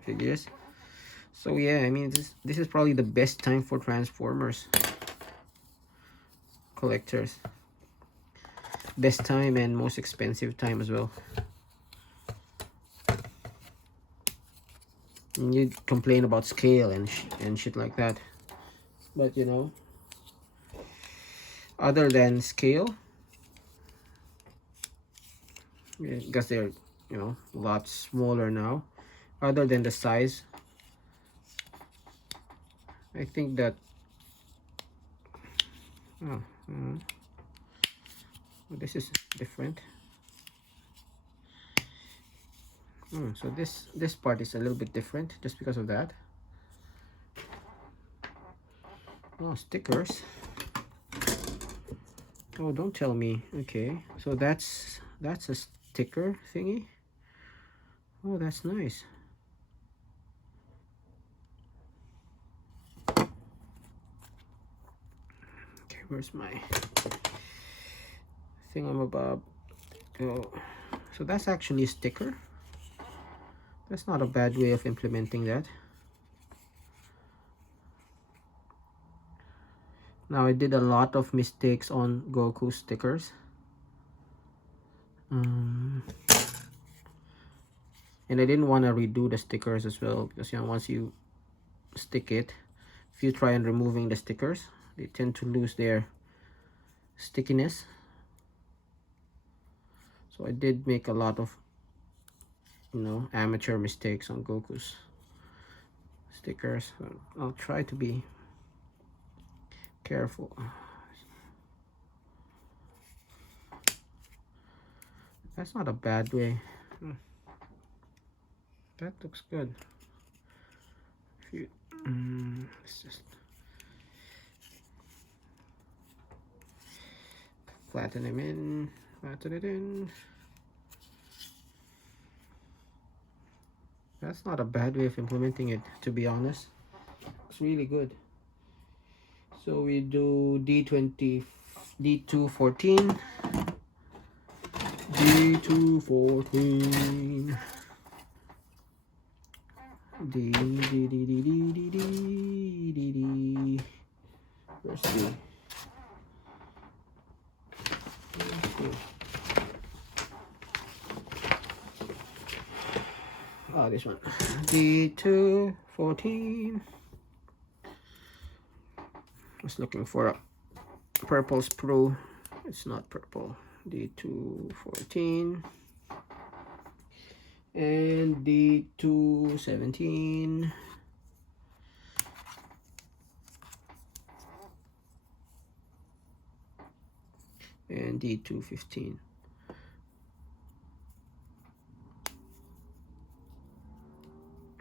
figures. So yeah, I mean, this is probably the best time for Transformers. collectors. Best time and most expensive time as well. And you complain about scale and shit like that, but you know, other than scale, because they're, you know, a lot smaller now, other than the size, I think that this is different. So this part is a little bit different just because of that. Oh, stickers. Oh, don't tell me. Okay, so that's a sticker thingy. Oh, that's nice. Okay, where's my thingamabob? Oh, so that's actually a sticker. That's not a bad way of implementing that. Now, I did a lot of mistakes on Goku stickers. And I didn't want to redo the stickers as well, because, you know, once you stick it, if you try and removing the stickers, they tend to lose their stickiness. So I did make a lot of, you know, amateur mistakes on Goku's stickers. So I'll try to be careful. That's not a bad way. That looks good. If you, let's just flatten them in, flatten it in. That's not a bad way of implementing it, to be honest. It's really good. So we do D214, D214, D. Where's D? Oh, this one. D214. I was looking for a purple sprue. It's not purple. D214. And D217. And D215.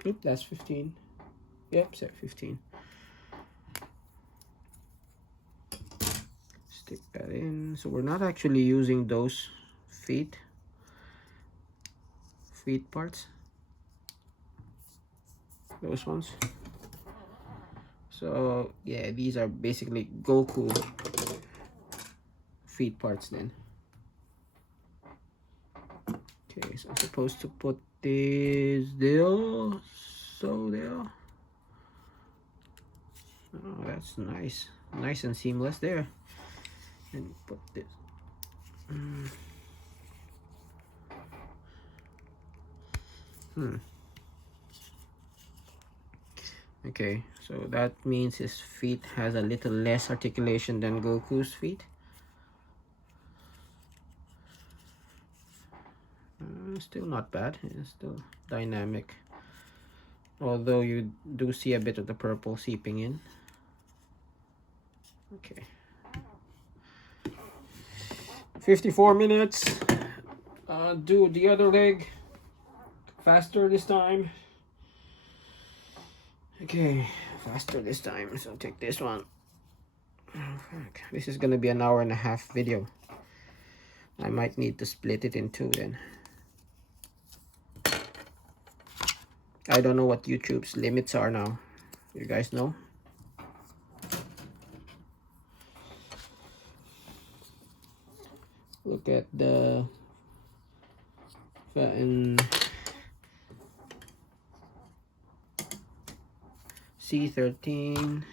Oop, that's 15. Yep, set 15. Stick that in. So we're not actually using those feet parts, those ones. So yeah, these are basically Goku feet parts then. Okay, so I'm supposed to put this there. So there. Oh, that's nice. Nice and seamless there. And put this. Okay, so that means his feet has a little less articulation than Goku's feet. Still not bad. It's still dynamic, although you do see a bit of the purple seeping in. Okay, 54 minutes. Do the other leg faster this time. Okay, faster this time. So take this one. This is gonna be an hour and a half video. I might need to split it in two then. I don't know what YouTube's limits are now. You guys know? Look at the C13.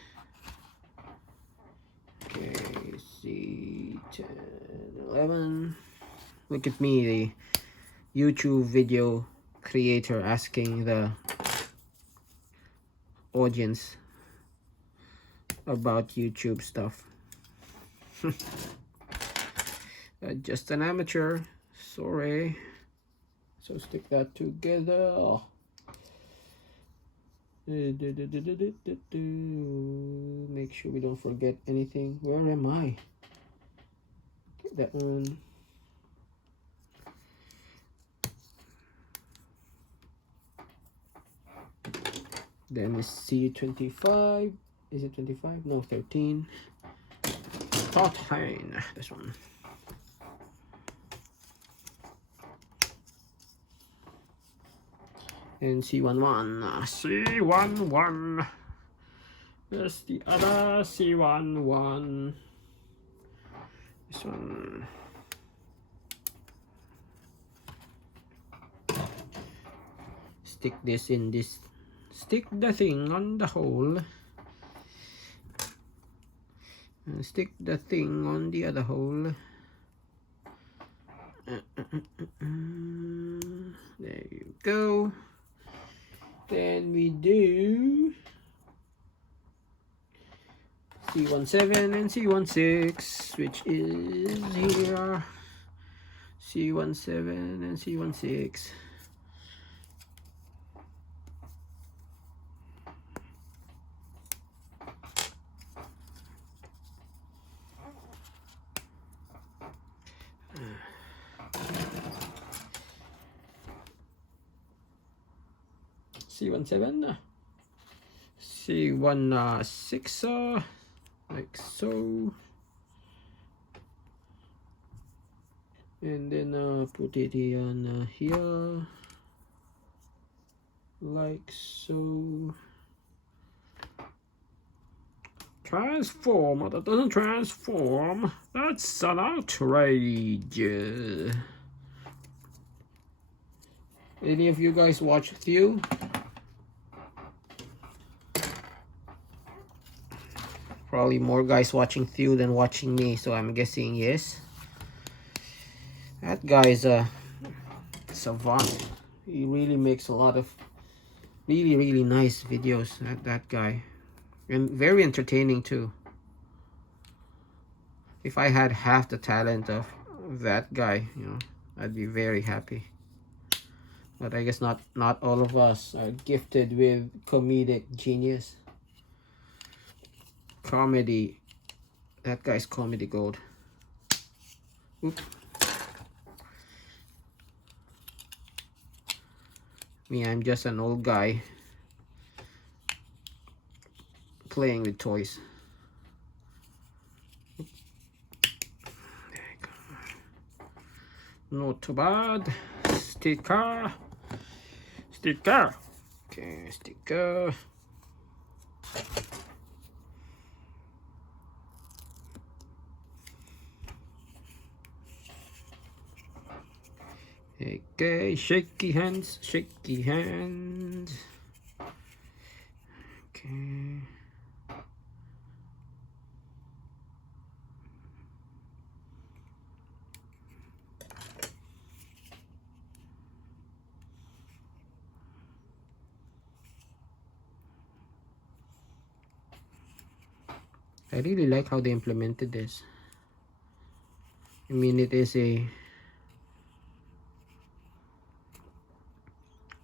Okay, C13. 10, 11. Look at me, the YouTube video creator, asking the audience about YouTube stuff. Just an amateur, sorry. So stick that together. Make sure we don't forget anything. Where am I? That one. Then is C25. Is it 25? No, 13. Totine. This one. And C11. C11. There's the other C11. This one. Stick this in this. Stick the thing on the hole. And stick the thing on the other hole. There you go. Then we do C17 and C16, which is here. C17 and C16. C17, C16, like so, and then put it on here, like so. Transform, that doesn't transform. That's an outrage. Any of you guys watch Thew? Probably more guys watching Thew than watching me, so I'm guessing yes. That guy is a savant. He really makes a lot of really nice videos. That guy, and very entertaining too. If I had half the talent of that guy, you know, I'd be very happy. But I guess not all of us are gifted with comedic genius. Comedy. That guy's comedy gold. Oop. Me, I'm just an old guy playing with toys. There you go. Not too bad. Sticker. Sticker. Okay, sticker. Okay, shaky hands, shaky hands. Okay. I really like how they implemented this. I mean, it is a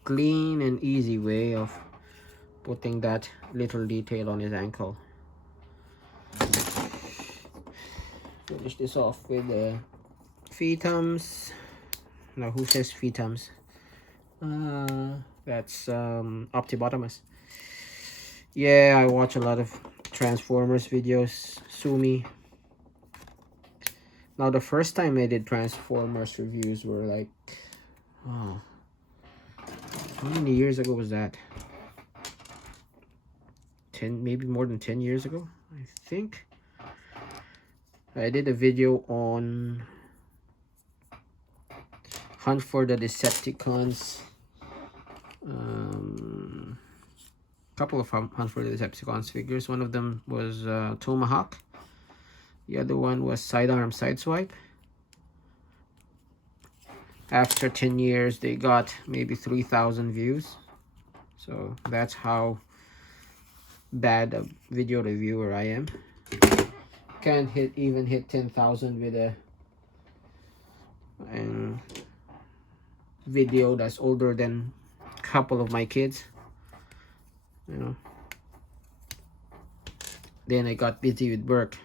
clean and easy way of putting that little detail on his ankle. Finish this off with the fetums. Now, who says fetums? That's Optibotamus. Yeah, I watch a lot of Transformers videos. Sumi. Now, the first time I did Transformers reviews were like, oh, how many years ago was that? 10, maybe more than 10 years ago, I think. I did a video on Hunt for the Decepticons. Couple of Hunt for the Decepticons figures. One of them was Tomahawk. The other one was sidearm sideswipe. After 10 years, they got maybe 3,000 views. So that's how bad a video reviewer I am. Can't even hit 10,000 with a video that's older than a couple of my kids, you know. Then I got busy with work,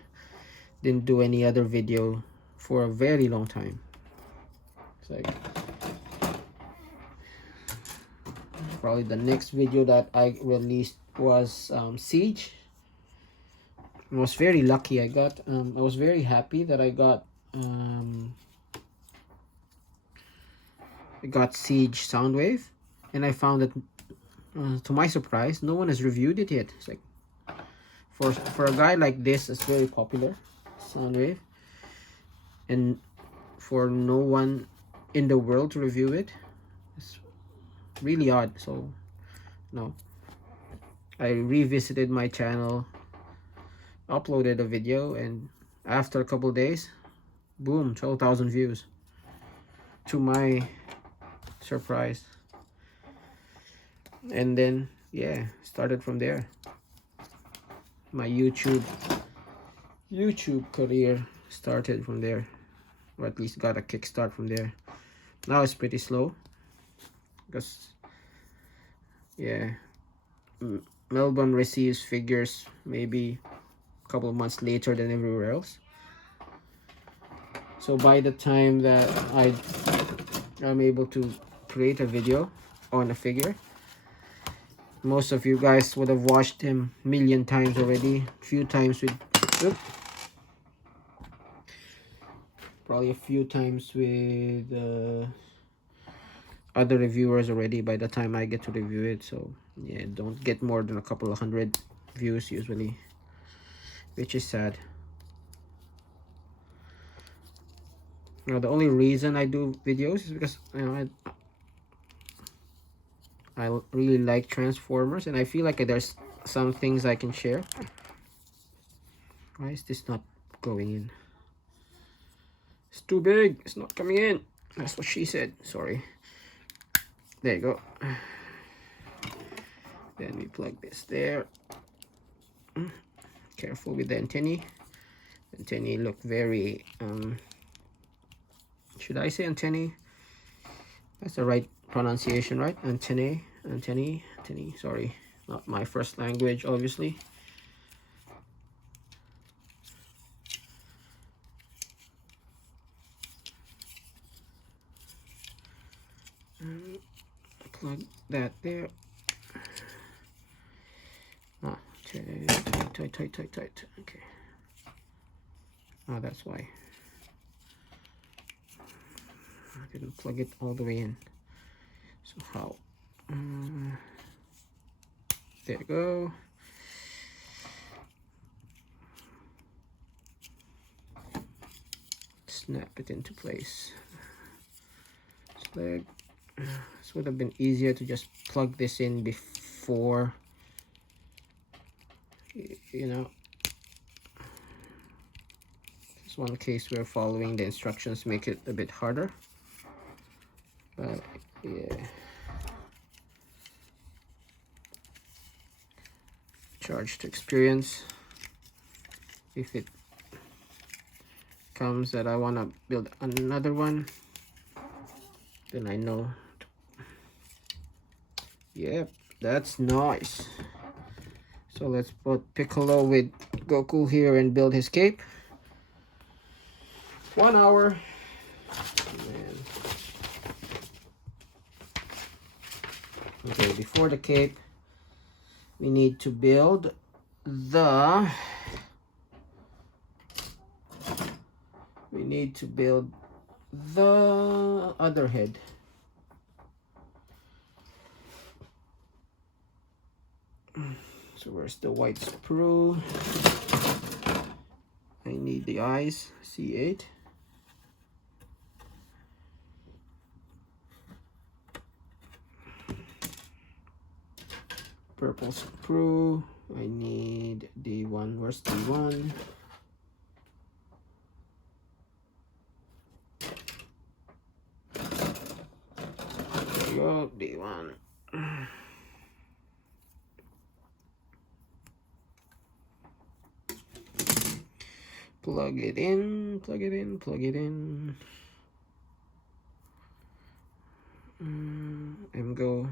didn't do any other video for a very long time. It's like probably the next video that I released was Siege. I was very lucky. I was very happy that I got Siege Soundwave, and I found that to my surprise, no one has reviewed it yet. It's like for a guy like this, it's very popular, Soundwave, and for no one in the world to review it, it's really odd. So no, I revisited my channel, uploaded a video, and after a couple days, boom, 12,000 views, to my surprise. And then yeah, started from there. My YouTube career started from there, or at least got a kickstart from there. Now it's pretty slow because yeah, Melbourne receives figures maybe a couple of months later than everywhere else. So by the time that I'm able to create a video on a figure, most of you guys would have watched him a million times already, few times with probably a few times with other reviewers already by the time I get to review it. So yeah, don't get more than a couple of hundred views usually, which is sad. You know, the only reason I do videos is because, you know, I really like Transformers, and I feel like there's some things I can share. Why is this not going in? It's too big. It's not coming in. That's what she said. Sorry. There you go. Then we plug this there. Careful with the antennae. Antennae look very should I say antennae? That's the right pronunciation, right? Antennae. Sorry, not my first language, obviously. Plug that there. Ah, tight. Okay. Oh, that's why I didn't plug it all the way in. So how? There you go. Snap it into place. This leg. This would have been easier to just plug this in before, you know. This one case we're following the instructions make it a bit harder, but yeah. Charge to experience. If it comes that I want to build another one, then I know. Yep, that's nice. So let's put Piccolo with Goku here and build his cape. 1 hour. And okay, before the cape, we need to build the other head. So where's the white sprue? I need the eyes, C8. Purple sprue. I need D1. Where's D1? Oh, D1. Plug it in, plug it in, plug it in. And go.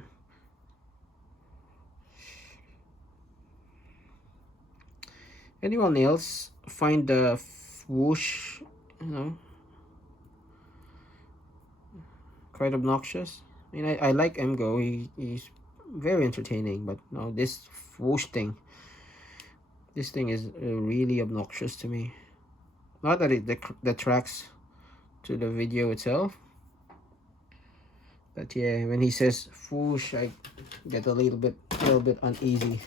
Anyone else find the whoosh, you know, quite obnoxious? I mean, I like Mgo. He's very entertaining, but no, this whoosh thing, this thing is really obnoxious to me. Not that it detracts to the video itself, but yeah, when he says whoosh, I get a little bit uneasy.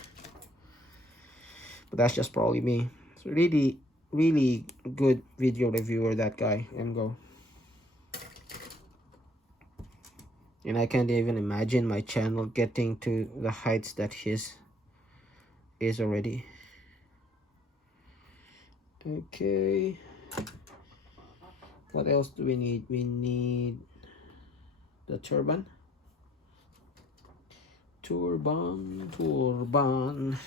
But that's just probably me. It's really, really good video reviewer, that guy, Mgo. And I can't even imagine my channel getting to the heights that his is already. Okay. What else do we need? We need the turban. Turban. Turban.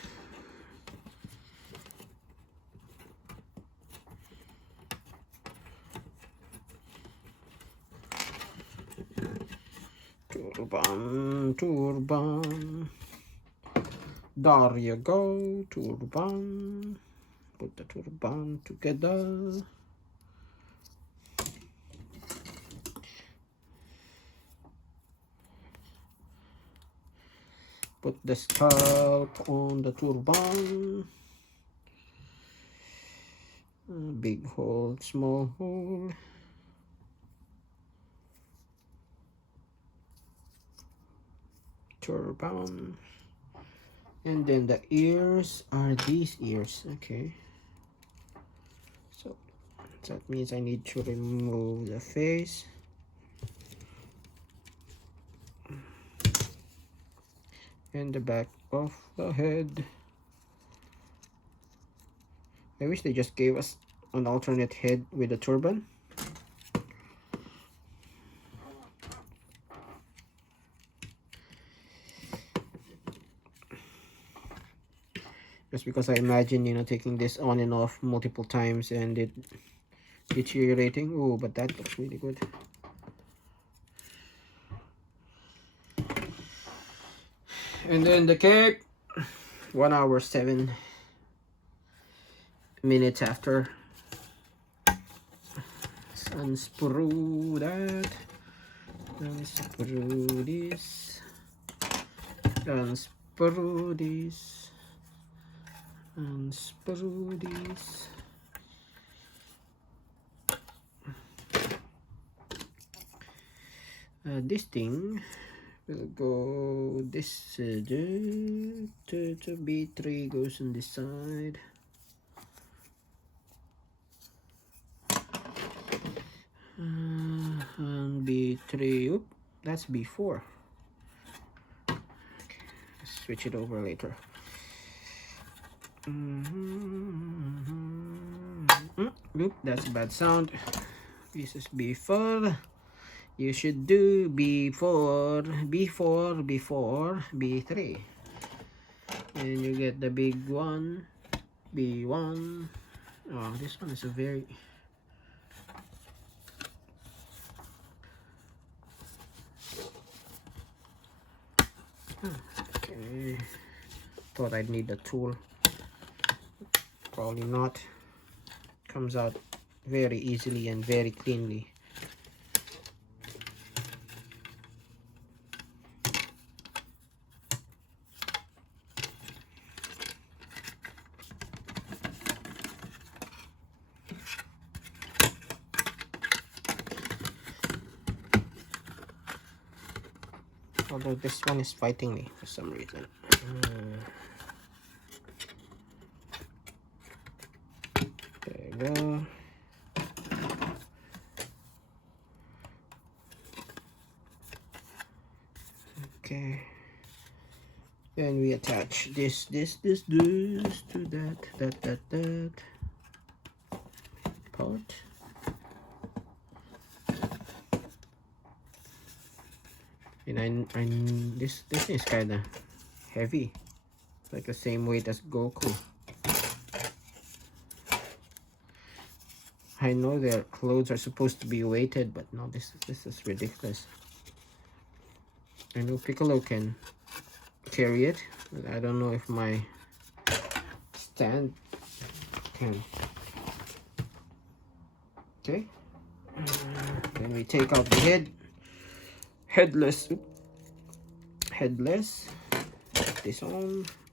Turban. There you go, turban. Put the turban together. Put the scalp on the turban. Big hole, small hole. Turban. And then the ears are these ears. Okay, so that means I need to remove the face. And the back of the head. I wish they just gave us an alternate head with a turban. Just because I imagine, you know, taking this on and off multiple times and it deteriorating. Oh, but that looks really good. And then the cape, 1 hour 7 minutes after. Let's unscrew that. Unscrew this. Unscrew this. Unscrew this. This thing will go this to B3 goes on this side. And B3, oop, that's B4. Okay, let's switch it over later. Oop, that's a bad sound. This is B4. You should do B4, B4, B4, B3. And you get the big one, B1. Oh, this one is a very... Okay. Thought I'd need a tool. Probably not. Comes out very easily and very cleanly. Although this one is fighting me for some reason. There you go. Okay. Then we attach this to that part. And this thing is kind of heavy, like the same weight as Goku. I know their clothes are supposed to be weighted, but no, this is ridiculous. I know Piccolo can carry it, but I don't know if my stand can. Okay, then we take out the headless.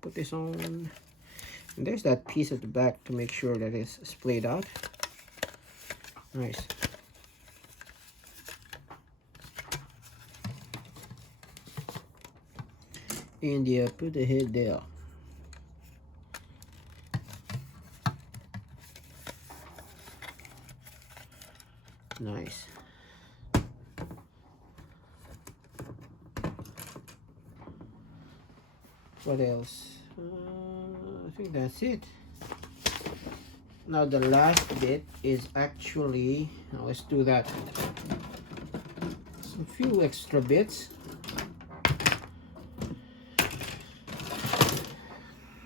Put this on, and there's that piece at the back to make sure that it's splayed out. Nice. And yeah, put the head there. Nice. What else? I think that's it. Now the last bit is actually, now let's do that. Some few extra bits.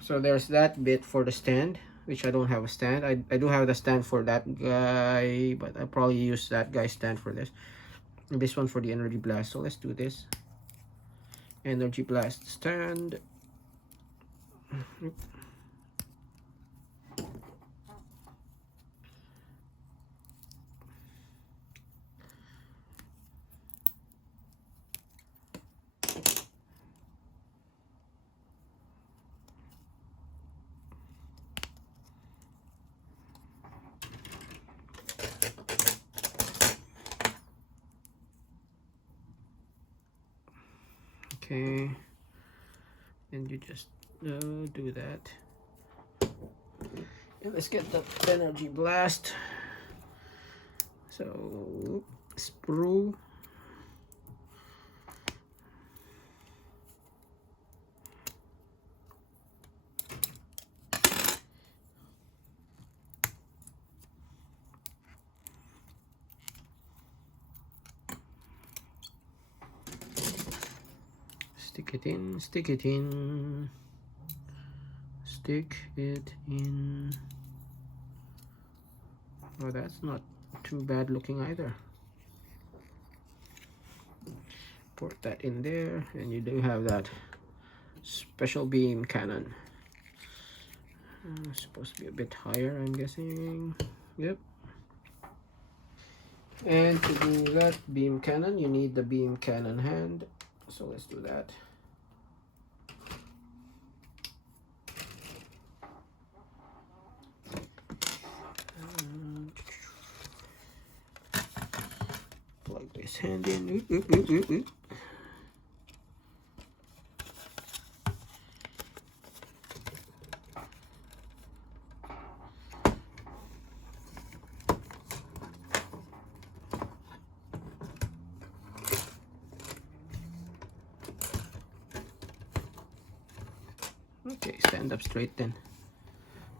So there's that bit for the stand, which I don't have a stand. I do have the stand for that guy, but I'll probably use that guy's stand for this. And this one for the energy blast. So let's do this. Energy blast stand. Okay, and you just do that. And let's get the energy blast. So sprue. Stick it in, stick it in, stick it in. Oh, that's not too bad looking either. Put that in there, and you do have that special beam cannon. Supposed to be a bit higher, I'm guessing. Yep. And to do that beam cannon, you need the beam cannon hand. So let's do that. Plug this hand in. Oop. Okay, stand up straight then.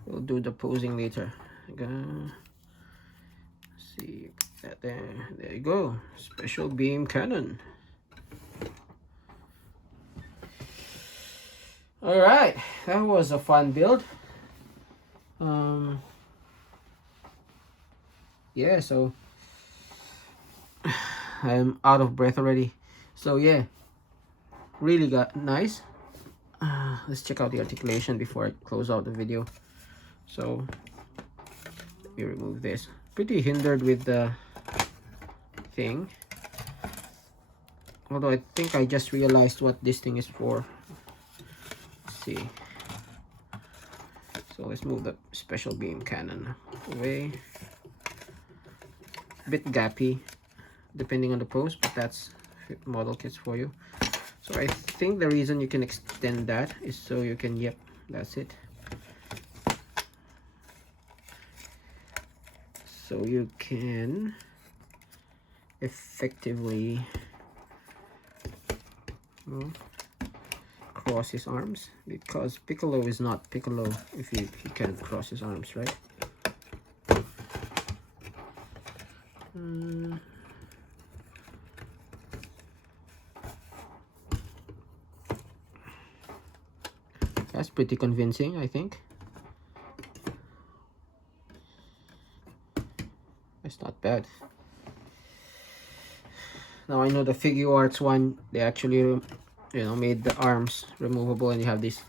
We'll do the posing later. See that there. There you go. Special beam cannon. Alright, that was a fun build. Yeah, so I'm out of breath already. So yeah, really got nice. Let's check out the articulation before I close out the video. So let me remove this. Pretty hindered with the thing, although I think I just realized what this thing is for. Let's see. So let's move the special beam cannon away. Bit gappy depending on the pose, but that's model kits for you. So I think the reason you can extend that is so you can, yep, that's it. So you can effectively cross his arms, because Piccolo is not Piccolo if he can't cross his arms, right? That's pretty convincing, I think. It's not bad. Now I know the Figure Arts one, they actually, you know, made the arms removable, and you have these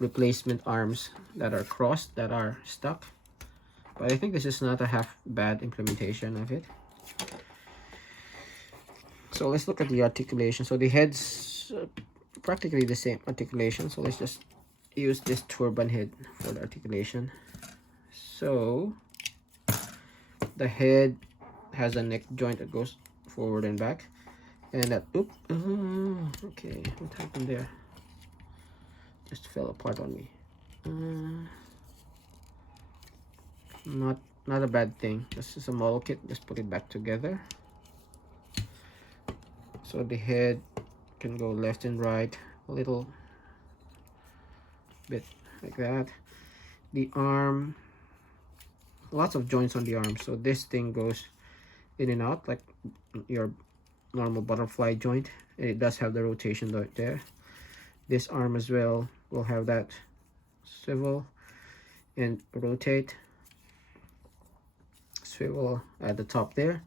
replacement arms that are crossed, that are stuck. But I think this is not a half bad implementation of it. So let's look at the articulation. So the head's practically the same articulation. So let's just use this turban head for the articulation. So the head has a neck joint that goes forward and back, and that okay, what happened there? Just fell apart on me. Not a bad thing. This is a model kit. Just put it back together. So the head can go left and right a little bit like that. The arm, lots of joints on the arm, so this thing goes in and out like your normal butterfly joint, and it does have the rotation there. This arm as well will have that swivel and rotate, swivel at the top there,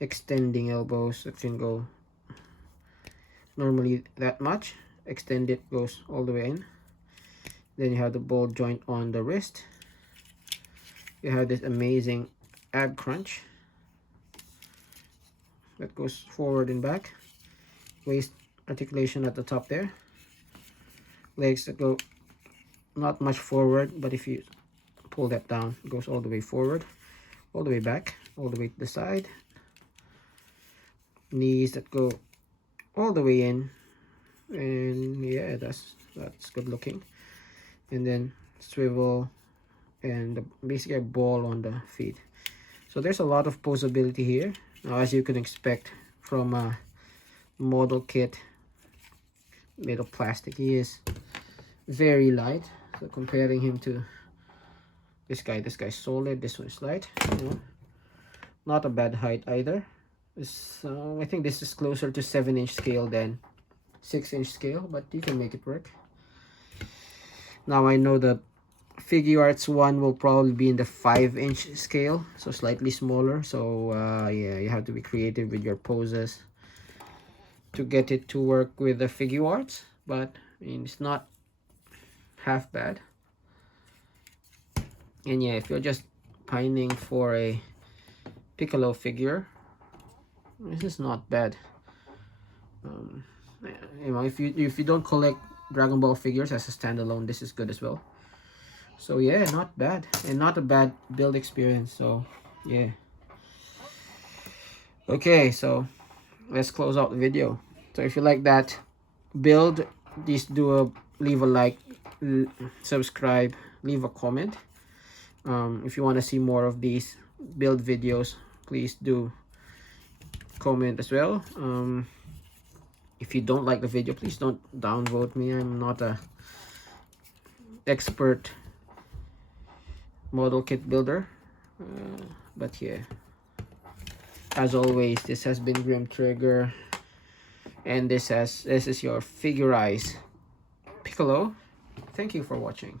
extending elbows that can go normally that much, extend it, goes all the way in. Then you have the ball joint on the wrist. You have this amazing ab crunch that goes forward and back, waist articulation at the top there, legs that go not much forward, but if you pull that down, it goes all the way forward, all the way back, all the way to the side, knees that go all the way in, and yeah, that's good looking. And then swivel and basically a ball on the feet. So there's a lot of posability here. Now, as you can expect from a model kit made of plastic, he is very light. So comparing him to this guy's solid, this one's light, you know. Not a bad height either. So I think this is closer to 7-inch scale than 6-inch scale, but you can make it work. Now I know the Figure Arts one will probably be in the 5-inch scale, so slightly smaller. So yeah, you have to be creative with your poses to get it to work with the Figure Arts, but I mean, it's not half bad. And yeah, if you're just pining for a Piccolo figure, this is not bad. You know, if you don't collect Dragon Ball figures as a standalone, this is good as well. So yeah, not bad, and not a bad build experience. So yeah. Okay, so let's close out the video. So if you like that build, please leave a like, subscribe, leave a comment. If you want to see more of these build videos, please do comment as well. If you don't like the video, please don't downvote me. I'm not a expert model kit builder, but yeah, as always, this has been Grimtrigger, and this is your Figure Eyes Piccolo. Thank you for watching.